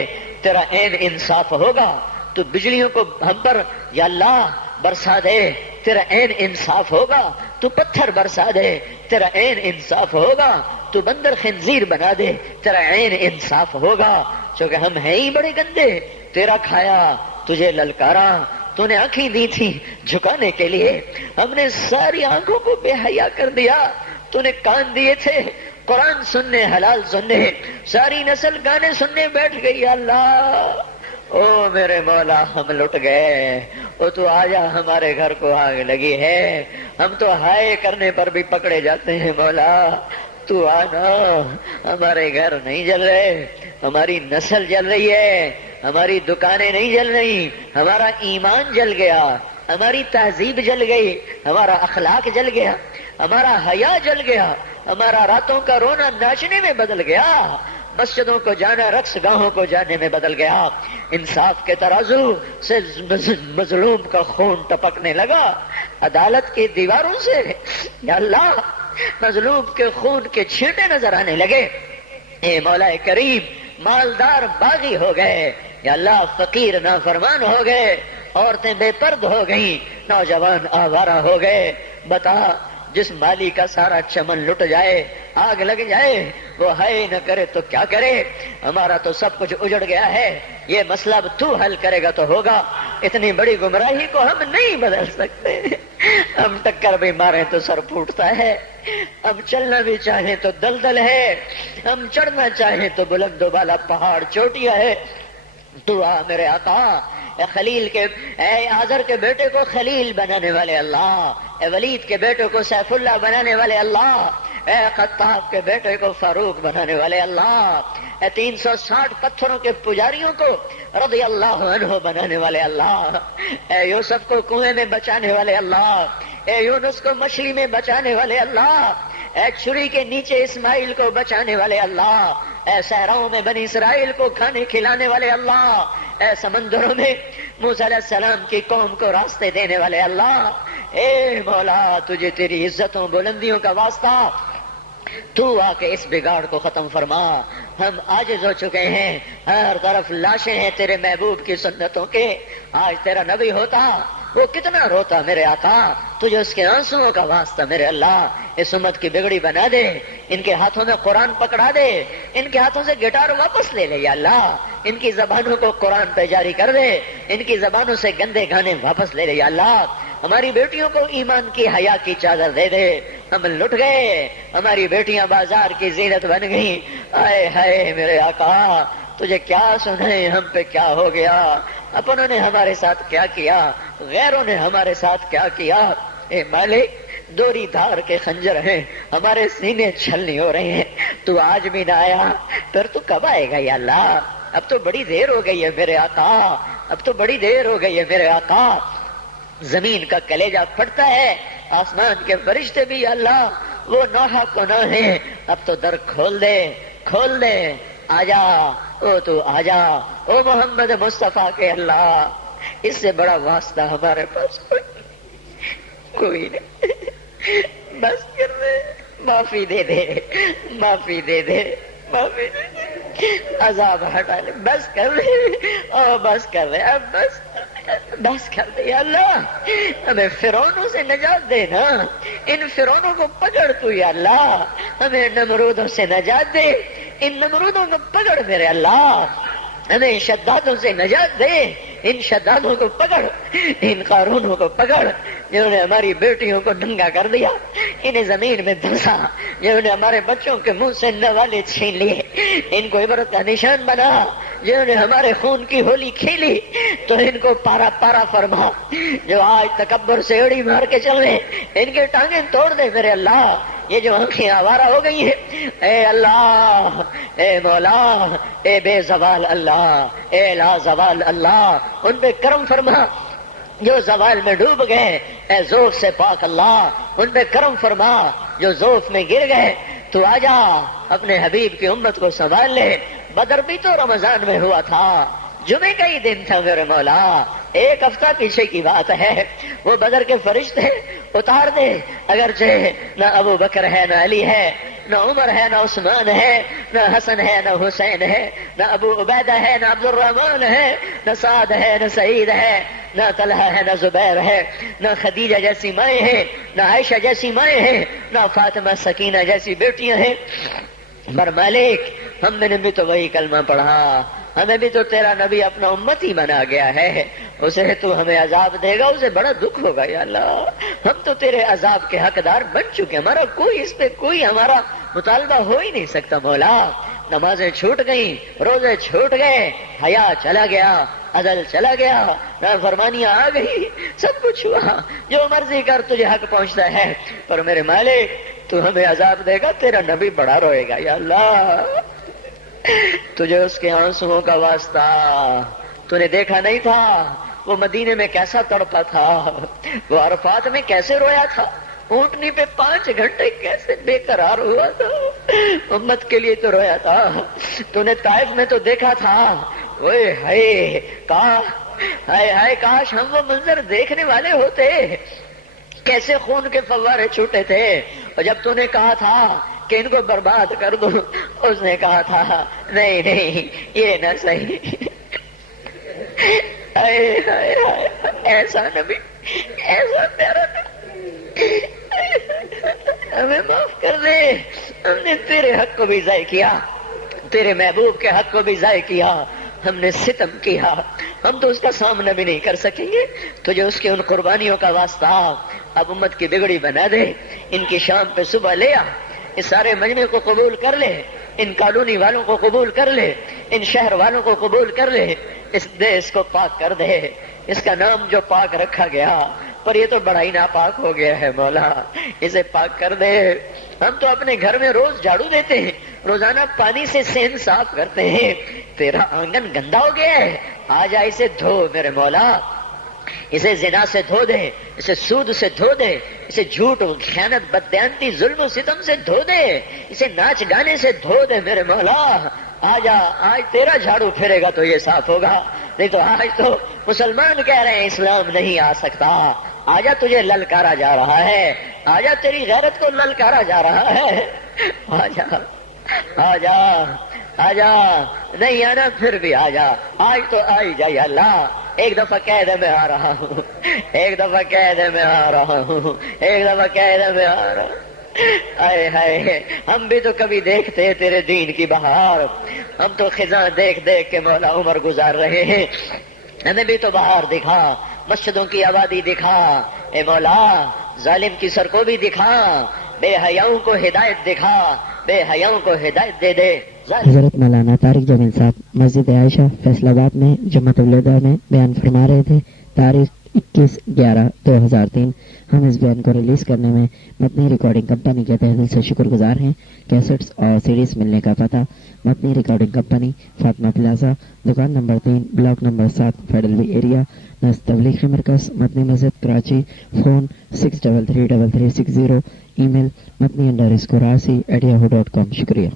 تیرا عین انصاف ہوگا۔ تو بجلیوں کو ہم پر یا اللہ برسا دے، تیرا عین انصاف ہوگا۔ تو پتھر برسا دے، تیرا عین انصاف ہوگا۔ تو بندر خنزیر بنا دے، تیرا عین انصاف ہوگا۔ چونکہ ہم ہیں ہی بڑے گندے، تیرا کھایا، تجھے للکارا، تو نے آنکھیں دی تھی جھکانے کے لیے، ہم نے ساری آنکھوں کو بے حیا کر دیا۔ تو نے کان دیے تھے قرآن سننے، حلال سننے، ساری نسل گانے سننے بیٹھ گئی۔ اللہ، او میرے مولا، ہم لٹ گئے۔ او تو آجا، ہمارے گھر کو آگ لگی ہے، ہم تو ہائے کرنے پر بھی پکڑے جاتے ہیں۔ مولا تو آنا، ہمارے گھر نہیں جل رہے، ہماری نسل جل رہی ہے، ہماری دکانیں نہیں جل رہی، ہمارا ایمان جل گیا، ہماری تہذیب جل گئی، ہمارا اخلاق جل گیا، ہمارا حیا جل گیا، ہمارا راتوں کا رونا ناچنے میں بدل گیا، مسجدوں کو جانا رقص گاہوں کو جانے میں بدل گیا، انصاف کے ترازو سے مظلوم کا خون ٹپکنے لگا، عدالت کی دیواروں سے یا اللہ مظلوم کے خون کے چھینٹے نظر آنے لگے۔ اے مولا کریم، مالدار باغی ہو گئے، یا اللہ فقیر نافرمان ہو گئے، عورتیں بے پرد ہو گئیں، نوجوان آوارہ ہو گئے۔ بتا، جس مالی کا سارا چمن لٹ جائے، آگ لگ جائے، وہ ہائے نہ کرے تو کیا کرے؟ ہمارا تو سب کچھ اجڑ گیا ہے، یہ مسئلہ اب تو حل کرے گا تو ہوگا۔ اتنی بڑی گمراہی کو ہم نہیں بدل سکتے، ہم ٹکر بھی ماریں تو سر پھوٹتا ہے، ہم چلنا بھی چاہیں تو دلدل ہے، ہم چڑھنا چاہیں تو بلند و بالا پہاڑ چوٹیاں ہے۔ تو آ میرے آقا، اے خلیل کے، اے آزر کے بیٹے کو خلیل بنانے والے اللہ، اے ولید کے بیٹے کو سیف اللہ بنانے والے اللہ، اے خطاب کے بیٹے کو فاروق بنانے والے اللہ، اے 360 پتھروں کے پجاریوں کو رضی اللہ عنہ بنانے والے اللہ، اے یوسف کو کنویں میں بچانے والے اللہ، اے یونس کو مچھلی میں بچانے والے اللہ، اے چھری کے نیچے اسماعیل کو بچانے والے اللہ، اے صحراؤں میں بنی اسرائیل کو کھانے کھلانے والے اللہ، اے سمندروں میں موسیٰ علیہ السلام کی قوم کو راستے دینے والے اللہ، اے مولا تجھے تیری عزتوں بلندیوں کا واسطہ، تو آ کے اس بگاڑ کو ختم فرما۔ ہم عاجز ہو چکے ہیں، ہر طرف لاشیں ہیں تیرے محبوب کی سنتوں کے۔ آج تیرا نبی ہوتا وہ کتنا روتا میرے آقا، تجھے اس کے آنسوؤں کا واسطہ میرے اللہ اس امت کی بگڑی بنا دے، ان کے ہاتھوں میں قرآن پکڑا دے، ان کے ہاتھوں سے گٹار واپس لے لے یا اللہ، ان کی زبانوں کو قرآن پہ جاری کر دے، ان کی زبانوں سے گندے گانے واپس لے لے یا اللہ، ہماری بیٹیوں کو ایمان کی حیا کی چادر دے دے۔ ہم لٹ گئے، ہماری بیٹیاں بازار کی زینت بن گئیں، آئے ہائے میرے آقا تجھے کیا سنائیں، ہم پہ کیا ہو گیا، اپنوں نے ہمارے ساتھ کیا کیا، غیروں نے ہمارے ساتھ کیا کیا۔ اے مالک، دوری دھار کے خنجر ہیں، ہمارے سینے چھلنی ہو رہے ہیں، تو آج بھی نہ آیا، پھر تو کب آئے گا یا اللہ؟ اب تو بڑی دیر ہو گئی ہے میرے آقا، اب تو بڑی دیر ہو گئی ہے میرے آقا. زمین کا کلیجہ پھٹتا ہے, آسمان کے فرشتے بھی اللہ وہ نوحہ کو نہ ہے, اب تو در کھول دے, کھول دے, آجا او تو آجا او محمد مصطفیٰ کے اللہ. اس سے بڑا واسطہ ہمارے پاس کوئی نہیں. بس کر دے, معافی دے دے, معافی دے دے, معافی دے دے, عذاب ہٹا لے, بس کر دے, او بس کر دے, اب بس کر دے یا اللہ. ہمیں فرعونوں سے نجات دے نا, ان فرعونوں کو پکڑ تو یا اللہ. ہمیں نمرودوں سے نجات دے, ان نمرودوں کو پکڑ میرے اللہ. ہمیں شدادوں سے نجات دے, ان شدادوں کو پکڑ, ان قارونوں کو پکڑ جنہوں نے ہماری بیٹیوں کو ننگا کر دیا, انہیں زمین میں دھنسا, جنہوں نے ہمارے بچوں کے منہ سے نوالے چھین لیے, ان کو عبرت کا نشان بنا, جنہوں نے ہمارے خون کی ہولی کھیلی تو ان کو پارا پارا فرما. جو آج تکبر سے اڑی مار کے چل رہے ان کے ٹانگیں توڑ دے میرے اللہ. یہ جو آنکھیں آوارہ ہو گئی ہیں, اے اللہ, اے مولا, اے بے زوال اللہ, اے لا زوال اللہ, ان پہ کرم فرما. جو زوال میں ڈوب گئے اے ذوف سے پاک اللہ, ان پہ کرم فرما. جو ذوف میں گر گئے تو آجا اپنے حبیب کی امت کو سنبھال لے. بدر بھی تو رمضان میں ہوا تھا, جمعے کا ہی دن تھا میرے مولا, ایک ہفتہ پیچھے کی بات ہے. وہ بدر کے فرشتے اتار دے, اگرچہ نہ ابو بکر ہے, نہ علی ہے, نہ عمر ہے, نہ عثمان ہے, نہ حسن ہے, نہ حسین ہے, نہ ابو عبیدہ ہے, نہ عبد الرحمن ہے, نہ سعد ہے, نہ سعید ہے, نہ طلحہ ہے, نہ زبیر ہے, نہ خدیجہ جیسی مائیں ہیں, نہ عائشہ جیسی مائیں ہیں, نہ فاطمہ سکینہ جیسی بیٹیاں ہیں. پر مالک ہم نے بھی تو وہی کلمہ پڑھا, ہمیں بھی تو تیرا نبی اپنا امتی بنا گیا ہے, اسے تو ہمیں عذاب دے گا, اسے بڑا دکھ ہوگا یا اللہ. ہم تو تیرے عذاب کے حقدار بن چکے, ہمارا کوئی اس پہ کوئی ہمارا مطالبہ ہو ہی نہیں سکتا مولا. نمازیں چھوٹ گئیں, روزے چھوٹ گئے, حیا چلا گیا, عدل چلا گیا, نافرمانیاں آ گئی, سب کچھ ہوا. جو مرضی کر تجھے حق پہنچتا ہے, پر میرے مالک تو ہمیں عذاب دے گا, تیرا نبی بڑا روئے گا یا اللہ. تجھے اس کے آنسوؤں کا واسطہ, تو نے دیکھا نہیں تھا وہ مدینے میں کیسا تڑپا تھا, وہ عرفات میں کیسے رویا تھا, اونٹنی پہ 5 گھنٹے کیسے بے قرار ہوا تھا, امت کے لیے تو رویا تھا. تو نے طائف میں تو دیکھا تھا, اوئے ہائے کاش ہم وہ منظر دیکھنے والے ہوتے, کیسے خون کے فوارے چھوٹے تھے. اور جب تو نے کہا تھا کہ ان کو برباد کر دو, اس نے کہا تھا نہیں نہیں یہ نہ صحیح. ایسا نبی, ایسا پیارا نبی, ہمیں معاف کر دے. ہم نے تیرے حق کو بھی ضائع کیا, تیرے محبوب کے حق کو بھی ضائع کیا, ہم نے ستم کیا, ہم تو اس کا سامنا بھی نہیں کر سکیں گے. تجھے اس کے ان قربانیوں کا واسطہ اب امت کی بگڑی بنا دے, ان کی شام پہ صبح لے آ, اس سارے مجمع کو قبول کر لے, ان کالونی والوں کو قبول کر لے, ان شہر والوں کو قبول کر لے, اس دیس کو پاک کر دے. اس کا نام جو پاک رکھا گیا, پر یہ تو بڑا ہی ناپاک ہو گیا ہے مولا, اسے پاک کر دے. ہم تو اپنے گھر میں روز جھاڑو دیتے ہیں, روزانہ پانی سے سین صاف کرتے ہیں, تیرا آنگن گندا ہو گیا ہے, آ جا اسے دھو میرے مولا. اسے زنا سے دھو دے, اسے سود سے دھو دے, اسے جھوٹ خیانت بددیانتی ظلم و ستم سے دھو دے, اسے ناچ گانے سے دھو دے میرے مولا. آجا, آج تیرا جھاڑو پھرے گا تو یہ صاف ہوگا, نہیں تو آج تو مسلمان کہہ رہے ہیں اسلام نہیں آ سکتا. آجا تجھے للکارا جا رہا ہے, آجا تیری غیرت کو للکارا جا رہا ہے. آجا آجا آجا, نہیں آنا پھر بھی آجا, آج تو آئی جا یا اللہ. ایک دفعہ کہہ دے میں آ رہا ہوں, ایک دفعہ کہہ دے میں آ رہا ہوں, ایک دفعہ کہہ دے میں آ رہا ہوں. آئے ہائے, ہم بھی تو کبھی دیکھتے تیرے دین کی بہار, ہم تو خزاں دیکھ دیکھ کے مولا عمر گزار رہے ہیں. ہمیں بھی تو بہار دکھا, مسجدوں کی آبادی دکھا, اے مولا ظالم کی سر کو بھی دکھا, بے حیاؤں کو ہدایت دکھا, بے حیاؤں کو ہدایت دے دے. حضرت مولانا طارق جمیل صاحب مسجد عائشہ فیصل آباد میں جمعۃ الوداع میں بیان فرما رہے تھے. تاریخ 21/11/2003 ہم اس بیان کو ریلیز کرنے میں متنی ریکارڈنگ کمپنی کے تہہ دل سے شکر گزار ہیں. کیسٹس اور سیڈیز ملنے کا پتہ: متنی ریکارڈنگ کمپنی، فاطمہ پلازا، دکان نمبر 3، بلاک نمبر 7، فیڈرل وی ایریا، نزد تبلیغی مرکز، متنی مسجد، کراچی. فون 633360. ای میل متنی_80@yahoo.com. شکریہ.